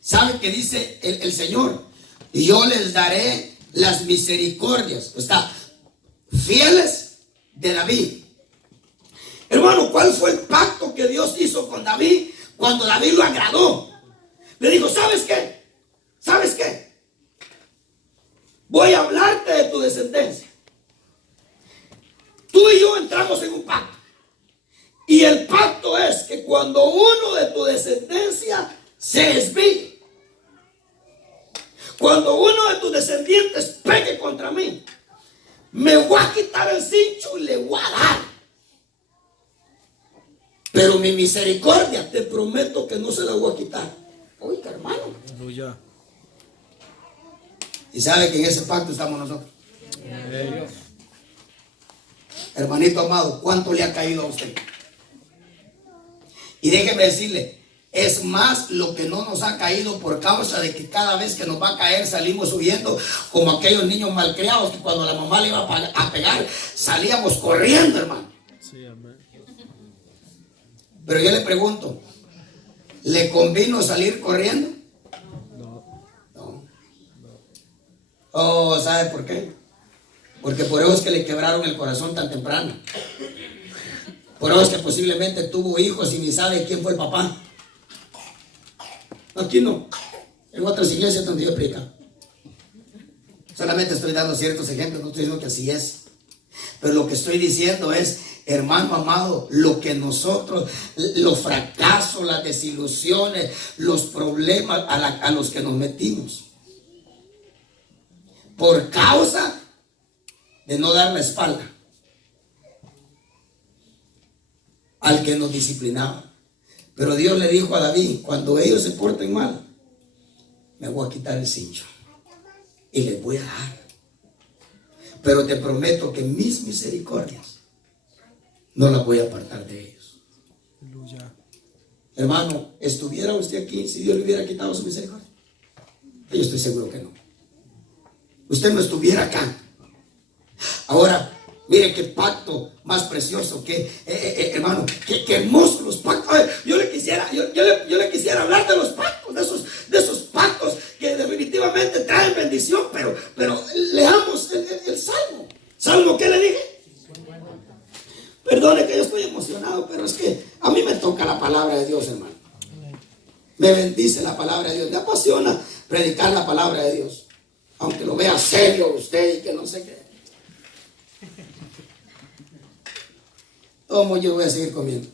¿sabe qué dice el Señor? Y yo les daré las misericordias, está, fieles de David. Hermano, ¿cuál fue el pacto que Dios hizo con David cuando David lo agradó? Le dijo, ¿sabes qué? ¿Sabes qué? Voy a hablarte de tu descendencia. Tú y yo entramos en un pacto. Y el pacto es que cuando uno de tu descendencia se desvíe, cuando uno de tus descendientes pegue contra mí, me voy a quitar el cincho y le voy a dar. Pero mi misericordia te prometo que no se la voy a quitar. Oiga, hermano. Aleluya. Y sabe que en ese pacto estamos nosotros. Hermanito amado, ¿cuánto le ha caído a usted? Y déjeme decirle, es más lo que no nos ha caído por causa de que cada vez que nos va a caer salimos huyendo, como aquellos niños malcriados que cuando la mamá le iba a pegar salíamos corriendo, hermano. Sí, amén. Pero yo le pregunto, ¿le convino salir corriendo? No. Oh, ¿sabe por qué? Porque por eso es que le quebraron el corazón tan temprano. Por eso es que posiblemente tuvo hijos y ni sabe quién fue el papá. Aquí no. En otras iglesias donde yo predico. Solamente estoy dando ciertos ejemplos, no estoy diciendo que así es. Pero lo que estoy diciendo es, hermano amado, lo que nosotros, los fracasos, las desilusiones, los problemas a los que nos metimos. Por causa de no dar la espalda al que nos disciplinaba. Pero Dios le dijo a David, cuando ellos se porten mal, me voy a quitar el cincho y les voy a dar. Pero te prometo que mis misericordias no las voy a apartar de ellos. Aleluya. Hermano, ¿estuviera usted aquí si Dios le hubiera quitado su misericordia? Yo estoy seguro que no. Usted no estuviera acá. Ahora, mire qué pacto más precioso, hermano, qué hermosos los pactos. Yo le quisiera hablar de los pactos, de esos pactos que definitivamente traen bendición, pero leamos el Salmo. ¿Salmo qué le dije? Perdone que yo estoy emocionado, pero es que a mí me toca la palabra de Dios, hermano. Me bendice la palabra de Dios, me apasiona predicar la palabra de Dios, aunque lo vea serio usted y que no sé qué. ¿Cómo yo voy a seguir comiendo?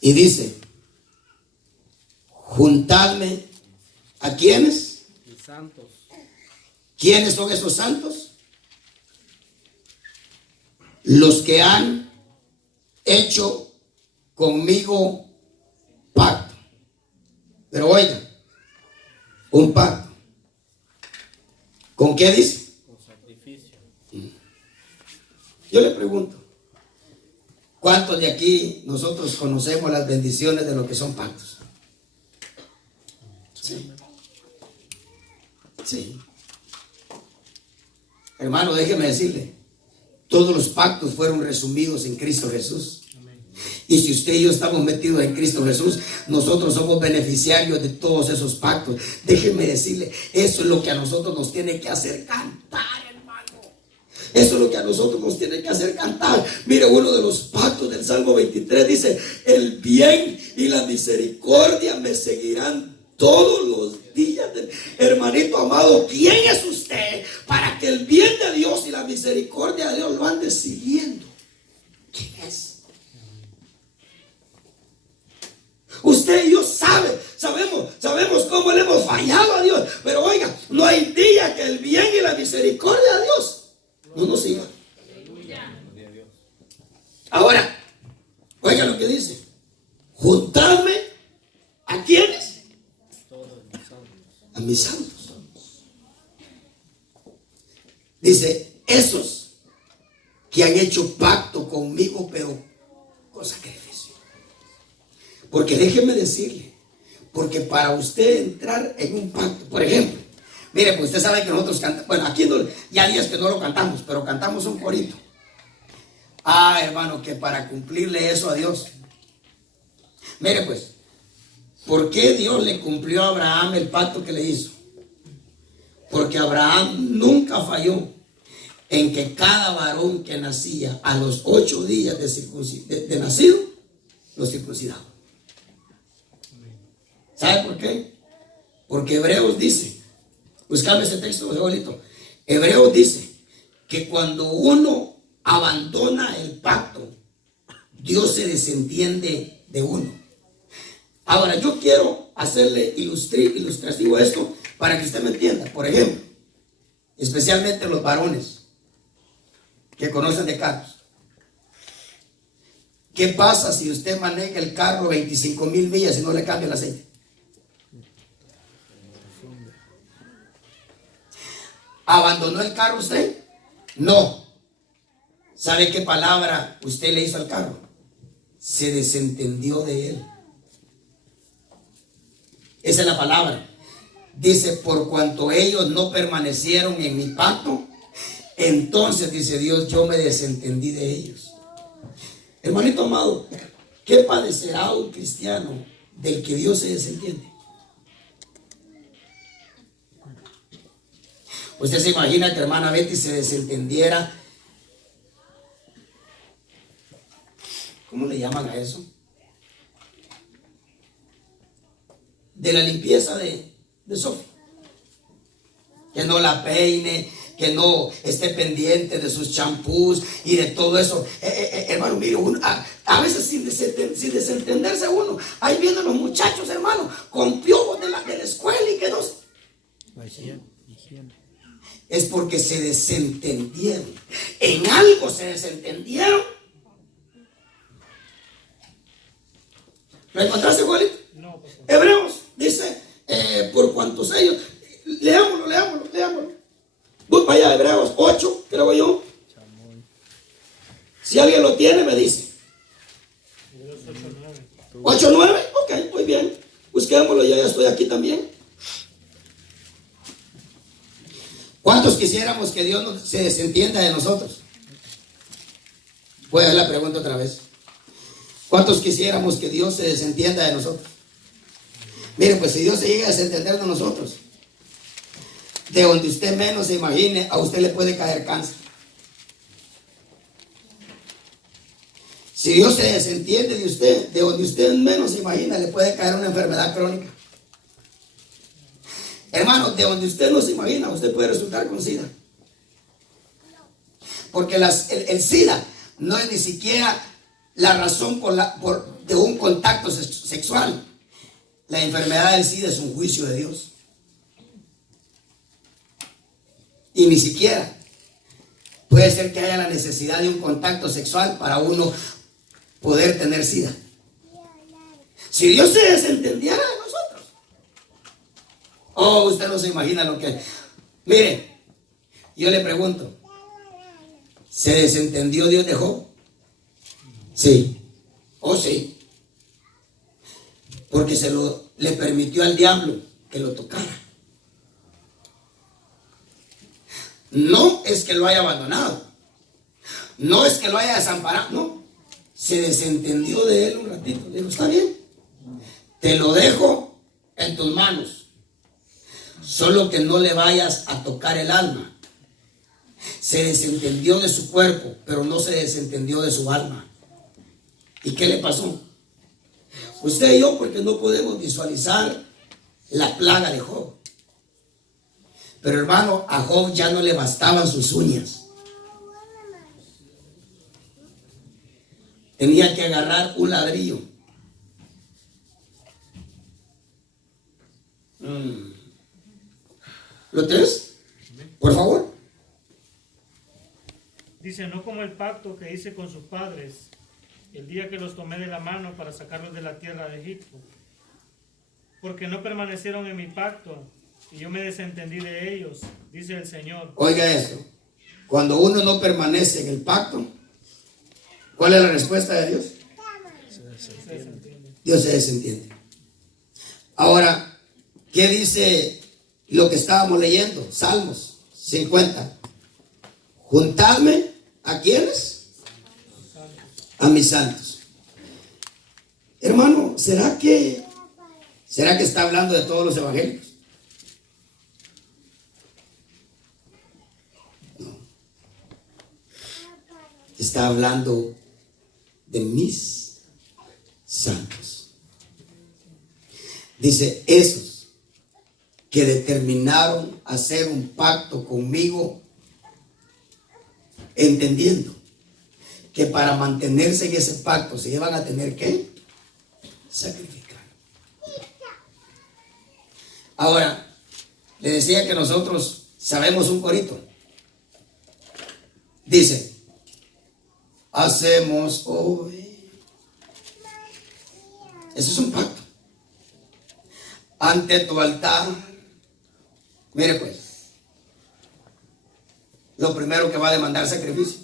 Y dice, juntadme, ¿a quiénes? Los santos. ¿Quiénes son esos santos? Los que han hecho conmigo pacto. Pero oiga, un pacto. ¿Con qué dice? Yo le pregunto, ¿cuántos de aquí nosotros conocemos las bendiciones de lo que son pactos? Sí. Sí. Hermano, déjeme decirle, todos los pactos fueron resumidos en Cristo Jesús. Y si usted y yo estamos metidos en Cristo Jesús, nosotros somos beneficiarios de todos esos pactos. Déjeme decirle, eso es lo que a nosotros nos tiene que hacer cantar. Eso es lo que a nosotros nos tiene que hacer cantar. Mire, uno de los pactos del Salmo 23 dice, el bien y la misericordia me seguirán todos los días. Hermanito amado, ¿quién es usted para que el bien de Dios y la misericordia de Dios lo ande siguiendo? ¿Quién es? Usted y yo sabemos cómo le hemos fallado a Dios. Pero oiga, no hay día que el bien y la misericordia de Dios no nos siga. Ahora, oiga lo que dice. Juntadme, ¿a quiénes? A mis santos. Dice, esos que han hecho pacto conmigo, pero con sacrificio. Porque déjeme decirle, porque para usted entrar en un pacto, por ejemplo, mire, pues usted sabe que nosotros cantamos, bueno, aquí no, ya días que no lo cantamos, pero cantamos un corito. Ah, hermano, que para cumplirle eso a Dios. Mire pues, ¿por qué Dios le cumplió a Abraham el pacto que le hizo? Porque Abraham nunca falló en que cada varón que nacía a los 8 días de nacido, lo circuncidaba. ¿Sabe por qué? Porque Hebreos dice, buscame ese texto, Joselito. Hebreos dice que cuando uno abandona el pacto, Dios se desentiende de uno. Ahora, yo quiero hacerle ilustrativo a esto para que usted me entienda. Por ejemplo, especialmente los varones que conocen de carros. ¿Qué pasa si usted maneja el carro 25,000 millas y no le cambia el aceite? ¿Abandonó el carro usted? No. ¿Sabe qué palabra usted le hizo al carro? Se desentendió de él. Esa es la palabra. Dice, por cuanto ellos no permanecieron en mi pacto, entonces, dice Dios, yo me desentendí de ellos. Hermanito amado, ¿qué padecerá un cristiano del que Dios se desentiende? Usted se imagina que hermana Betty se desentendiera. ¿Cómo le llaman a eso? De la limpieza de Sofía. Que no la peine, que no esté pendiente de sus champús y de todo eso. Hermano, mire, a veces sin desentenderse uno, ahí vienen los muchachos, hermano, con piojos de la escuela y que no. La higiene. Es porque se desentendieron. En algo se desentendieron. ¿Lo encontraste, Juanito? No, pastor. Hebreos dice, por cuantos ellos, leámoslo. Voy para allá, Hebreos 8, creo yo. Si alguien lo tiene, me dice. 8:9, ok, muy bien. Busquémoslo, yo ya estoy aquí también. ¿Cuántos quisiéramos que Dios se desentienda de nosotros? Voy a dar la pregunta otra vez. ¿Cuántos quisiéramos que Dios se desentienda de nosotros? Miren, pues si Dios se llega a desentender de nosotros, de donde usted menos se imagine, a usted le puede caer cáncer. Si Dios se desentiende de usted, de donde usted menos se imagina, le puede caer una enfermedad crónica. Hermano, de donde usted no se imagina, usted puede resultar con SIDA. Porque el SIDA no es ni siquiera la razón de un contacto sexual. La enfermedad del SIDA es un juicio de Dios. Y ni siquiera puede ser que haya la necesidad de un contacto sexual para uno poder tener SIDA. Si Dios se desentendiera de nosotros, oh, usted no se imagina lo que... Mire, yo le pregunto, ¿se desentendió Dios de Job? Sí. Oh, sí. Porque le permitió al diablo que lo tocara. No es que lo haya abandonado, no es que lo haya desamparado, no. Se desentendió de él un ratito. Le dijo, está bien, te lo dejo en tus manos, solo que no le vayas a tocar el alma. Se desentendió de su cuerpo, pero no se desentendió de su alma. ¿Y qué le pasó? Usted y yo, porque no podemos visualizar la plaga de Job. Pero hermano, a Job ya no le bastaban sus uñas. Tenía que agarrar un ladrillo. ¿Lo tenés? Por favor. Dice, no como el pacto que hice con sus padres el día que los tomé de la mano para sacarlos de la tierra de Egipto, porque no permanecieron en mi pacto y yo me desentendí de ellos, dice el Señor. Oiga eso. Cuando uno no permanece en el pacto, ¿cuál es la respuesta de Dios? Dios se desentiende. Ahora, ¿qué dice lo que estábamos leyendo? Salmos 50. Juntadme, ¿a quiénes? A mis santos. Hermano, ¿será que está hablando de todos los evangélicos? No. Está hablando de mis santos. Dice, esos que determinaron hacer un pacto conmigo, entendiendo que para mantenerse en ese pacto se iban a tener que sacrificar. Ahora, le decía que nosotros sabemos un corito. Dice, hacemos hoy. Ese es un pacto. Ante tu altar. Mire pues, lo primero que va a demandar sacrificio,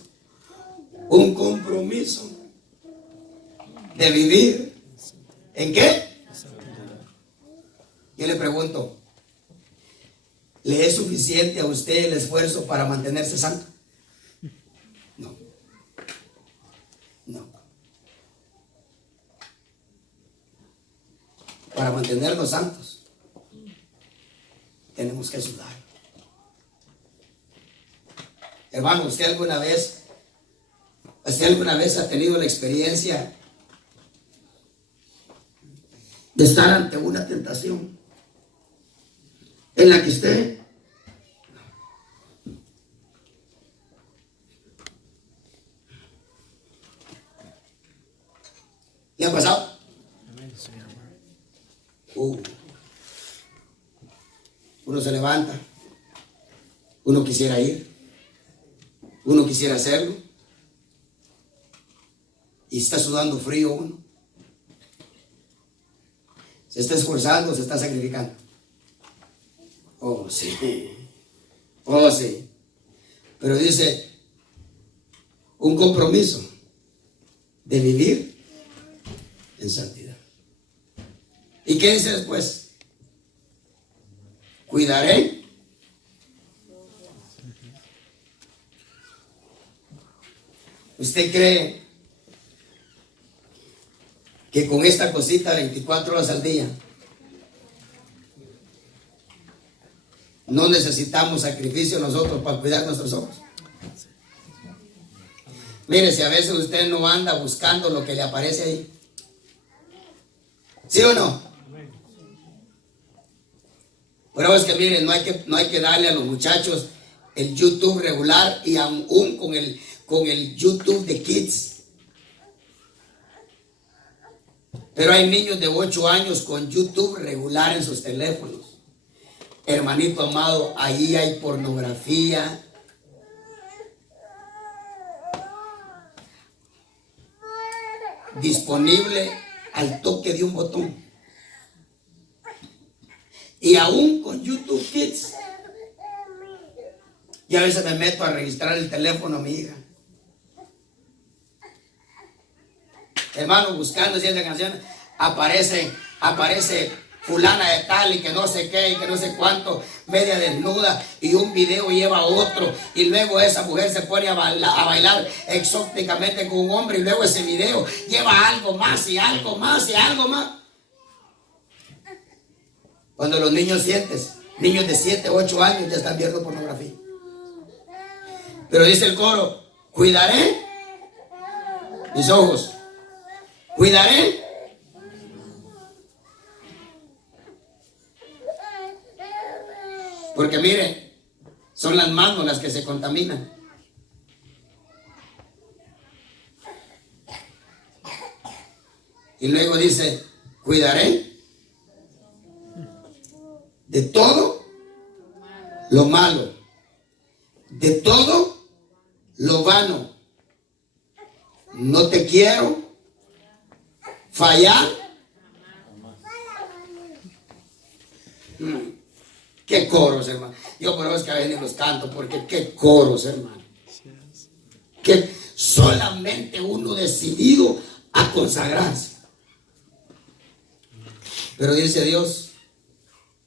un compromiso de vivir. ¿En qué? Yo le pregunto, ¿le es suficiente a usted el esfuerzo para mantenerse santo? No. No. Para mantenernos santos, tenemos que sudar. Hermano, ¿usted alguna vez ha tenido la experiencia de estar ante una tentación en la que usted le ha pasado? Uno se levanta, uno quisiera ir, uno quisiera hacerlo, y está sudando frío uno. Se está esforzando, se está sacrificando. Oh, sí. Oh, sí. Pero dice, un compromiso de vivir en santidad. ¿Y qué dice después? Cuidaré. ¿Usted cree que con esta cosita 24 horas al día no necesitamos sacrificio nosotros para cuidar nuestros ojos? Mire, si a veces usted no anda buscando lo que le aparece ahí, ¿sí o no? Pero es que miren, no hay que darle a los muchachos el YouTube regular y aún con el YouTube de Kids. Pero hay niños de 8 años con YouTube regular en sus teléfonos. Hermanito amado, ahí hay pornografía. Disponible al toque de un botón. Y aún con YouTube Kids, yo a veces me meto a registrar el teléfono a mi hija. Hermano, buscando cierta canción, aparece fulana de tal y que no sé qué y que no sé cuánto, media desnuda, y un video lleva a otro, y luego esa mujer se pone a bailar exóticamente con un hombre, y luego ese video lleva algo más y algo más y algo más. Cuando los niños de 7, 8 años ya están viendo pornografía. Pero dice el coro, cuidaré mis ojos, cuidaré porque mire, son las manos las que se contaminan. Y luego dice, cuidaré de todo lo malo, de todo lo vano. No te quiero fallar. Qué coros, hermano. Yo por eso es que a veces los canto, porque qué coros, hermano. que solamente uno decidido a consagrarse. Pero dice Dios,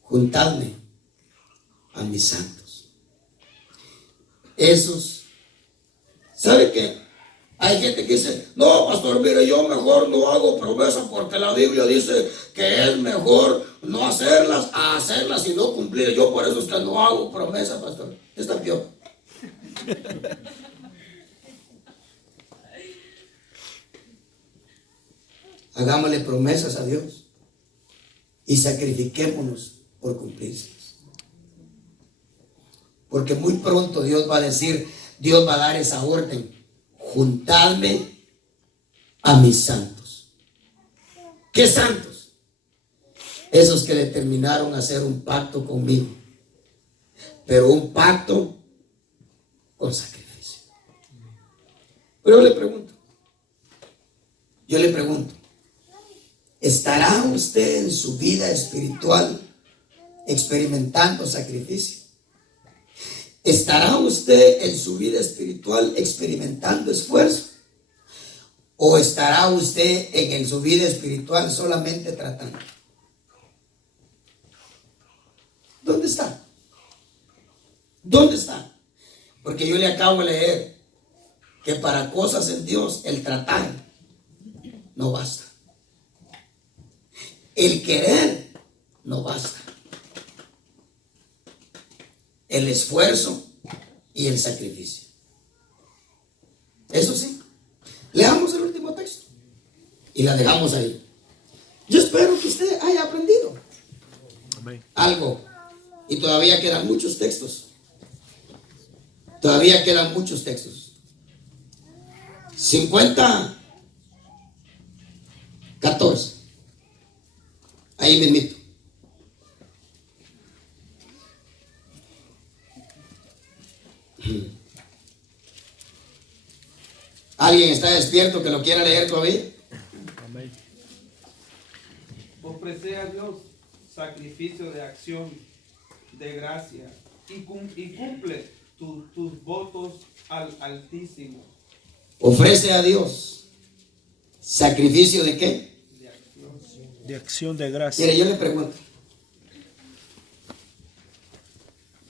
juntadme a mis santos. Esos, ¿sabe qué? Hay gente que dice, no, pastor, mire, yo mejor no hago promesas porque la Biblia dice que es mejor no hacerlas a hacerlas y no cumplir. Yo por eso es que no hago promesas, pastor. Está peor. Hagámosle promesas a Dios y sacrifiquémonos por cumplirlas. Porque muy pronto Dios va a decir, Dios va a dar esa orden: juntadme a mis santos. ¿Qué santos? Esos que determinaron hacer un pacto conmigo, pero un pacto con sacrificio. Pero yo le pregunto, ¿estará usted en su vida espiritual experimentando sacrificio? ¿Estará usted en su vida espiritual experimentando esfuerzo? ¿O estará usted en su vida espiritual solamente tratando? ¿Dónde está? ¿Dónde está? Porque yo le acabo de leer que para cosas en Dios el tratar no basta. El querer no basta. El esfuerzo y el sacrificio. Eso sí. Leamos el último texto y la dejamos ahí. Yo espero que usted haya aprendido algo. Y todavía quedan muchos textos. Todavía quedan muchos textos. 50:14. Ahí me invito. ¿Alguien está despierto que lo quiera leer todavía? Amén. Ofrece a Dios sacrificio de acción, de gracia, y cumple tus votos al Altísimo. Ofrece a Dios sacrificio de ¿qué? De acción. De acción de gracia. Mire, yo le pregunto,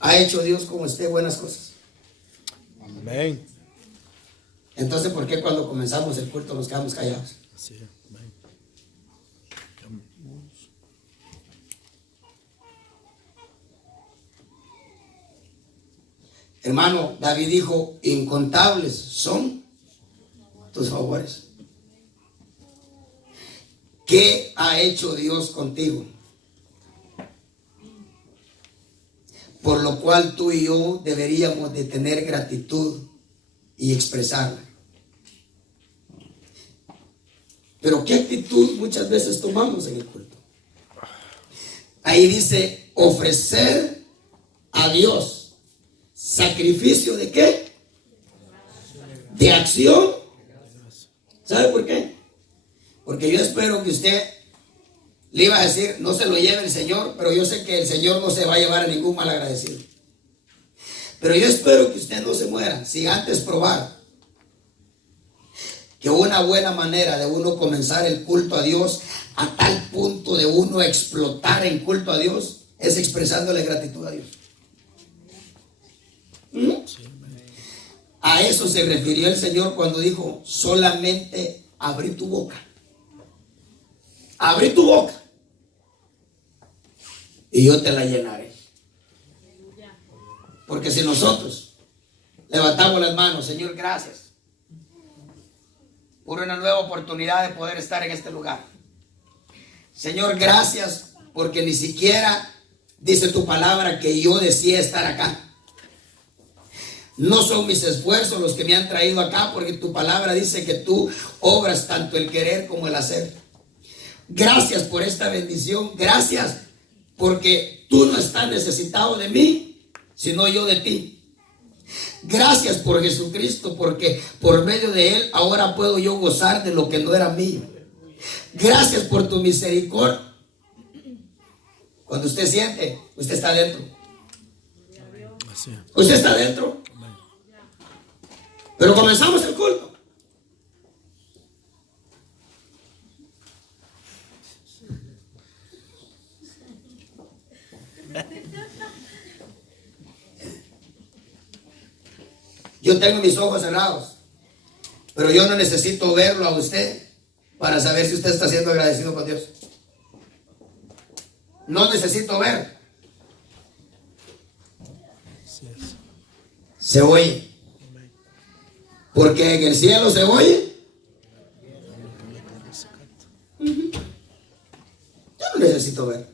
¿ha hecho Dios con usted buenas cosas? Amén. Entonces, ¿por qué cuando comenzamos el culto nos quedamos callados? Así es. Amén. Hermano, David dijo, incontables son tus favores. ¿Qué ha hecho Dios contigo? Por lo cual tú y yo deberíamos de tener gratitud y expresarla. Pero ¿qué actitud muchas veces tomamos en el culto? Ahí dice, ofrecer a Dios sacrificio de ¿qué? De acción. ¿Sabe por qué? Porque yo espero que usted le iba a decir, no se lo lleve el Señor, pero yo sé que el Señor no se va a llevar a ningún mal agradecido. Pero yo espero que usted no se muera sin antes probar que una buena manera de uno comenzar el culto a Dios, a tal punto de uno explotar en culto a Dios, es expresándole gratitud a Dios. A eso se refirió el Señor cuando dijo, solamente abrí tu boca. Abrí tu boca y yo te la llenaré. Porque si nosotros levantamos las manos, Señor, gracias por una nueva oportunidad de poder estar en este lugar. Señor, gracias porque ni siquiera dice tu palabra que yo decía estar acá. No son mis esfuerzos los que me han traído acá, porque tu palabra dice que tú obras tanto el querer como el hacer. Gracias por esta bendición. Gracias porque tú no estás necesitado de mí, sino yo de ti. Gracias por Jesucristo, porque por medio de Él ahora puedo yo gozar de lo que no era mío. Gracias por tu misericordia. Cuando usted siente, usted está dentro. Así es. ¿Usted está dentro? Pero comenzamos el culto. Yo tengo mis ojos cerrados, pero yo no necesito verlo a usted para saber si usted está siendo agradecido con Dios. No necesito ver. Se oye. Porque en el cielo se oye. Yo no necesito ver.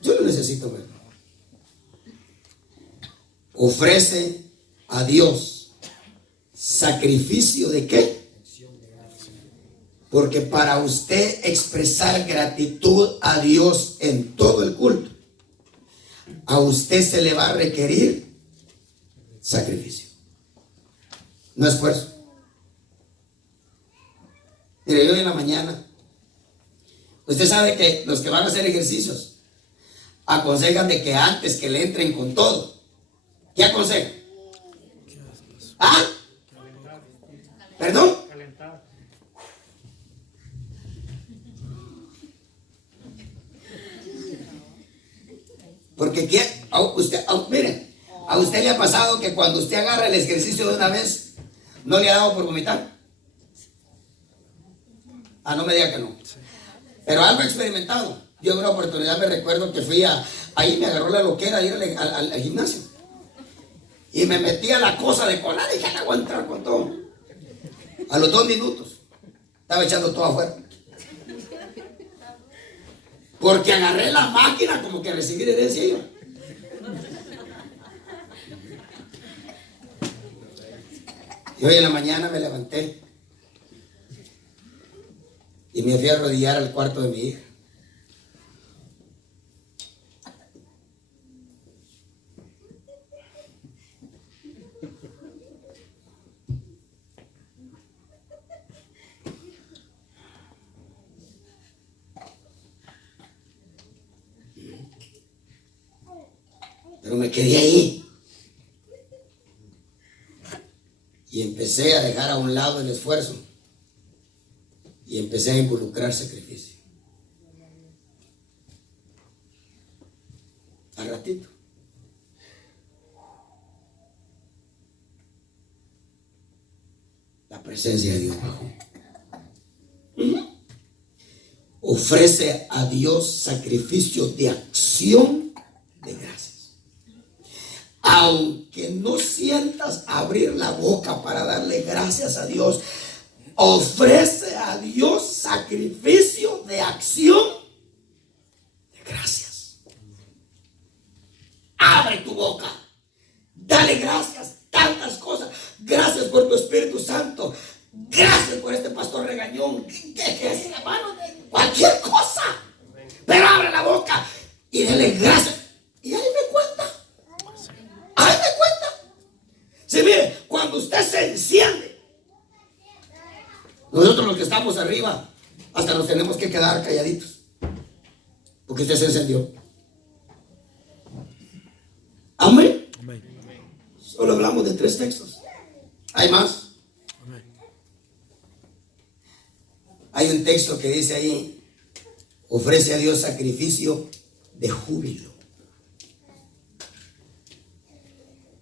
Yo no necesito ver. Ofrece a Dios sacrificio de qué? Porque para usted expresar gratitud a Dios en todo el culto, a usted se le va a requerir sacrificio, no esfuerzo. Mire, yo hoy en la mañana, usted sabe que los que van a hacer ejercicios aconsejan de que antes que le entren con todo, ¿qué aconsejan? ¿Ah? ¿Perdón? Calentar. Porque miren, a usted le ha pasado que cuando usted agarra el ejercicio de una vez, ¿no le ha dado por vomitar? Ah, no me diga que no. Pero algo experimentado. Yo en una oportunidad me recuerdo que fui ahí me agarró la loquera ir al gimnasio. Y me metí a la cosa de colar y dije, la voy a entrar con todo. A los 2 minutos, estaba echando todo afuera. Porque agarré la máquina como que a recibir herencia iba. Y hoy en la mañana me levanté y me fui a arrodillar al cuarto de mi hija. Pero me quedé ahí y empecé a dejar a un lado el esfuerzo y empecé a involucrar sacrificio. Al ratito la presencia de Dios bajó. Ofrece a Dios sacrificio de acción de gracias. Aunque no sientas abrir la boca para darle gracias a Dios, ofrece a Dios sacrificio de acción de gracias. Abre tu boca, dale gracias, tantas cosas. Gracias por tu Espíritu Santo. Gracias por este pastor regañón. Que es hermano, cualquier cosa. Pero abre la boca y dale gracias. Y ahí me cuenta. Ahí me cuenta. Sí, mire, cuando usted se enciende, nosotros los que estamos arriba, hasta nos tenemos que quedar calladitos. Porque usted se encendió. Amén. Amén. Solo hablamos de 3 textos. ¿Hay más? Amén. Hay un texto que dice ahí, ofrece a Dios sacrificio de júbilo.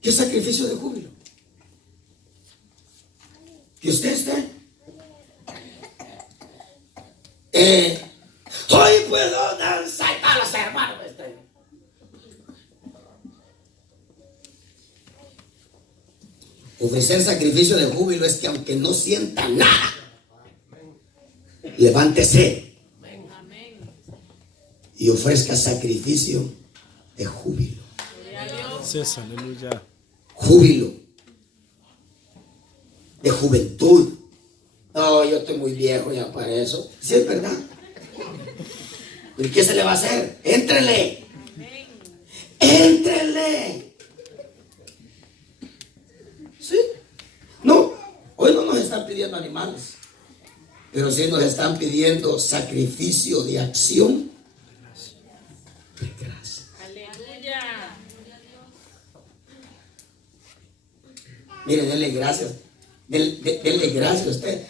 ¿Qué sacrificio de júbilo? Que usted esté. Hoy puedo danzar para los hermanos. Ofrecer sacrificio de júbilo es que aunque no sienta nada, levántese y ofrezca sacrificio de júbilo. Sí, aleluya. Júbilo de juventud. No, yo estoy muy viejo ya para eso. Sí, es verdad. ¿Y qué se le va a hacer? Éntrele. Éntrele. ¿Sí? No, hoy no nos están pidiendo animales, pero sí nos están pidiendo sacrificio de acción de gracias. Aleluya. Mire, denle gracias. Denle gracias a usted.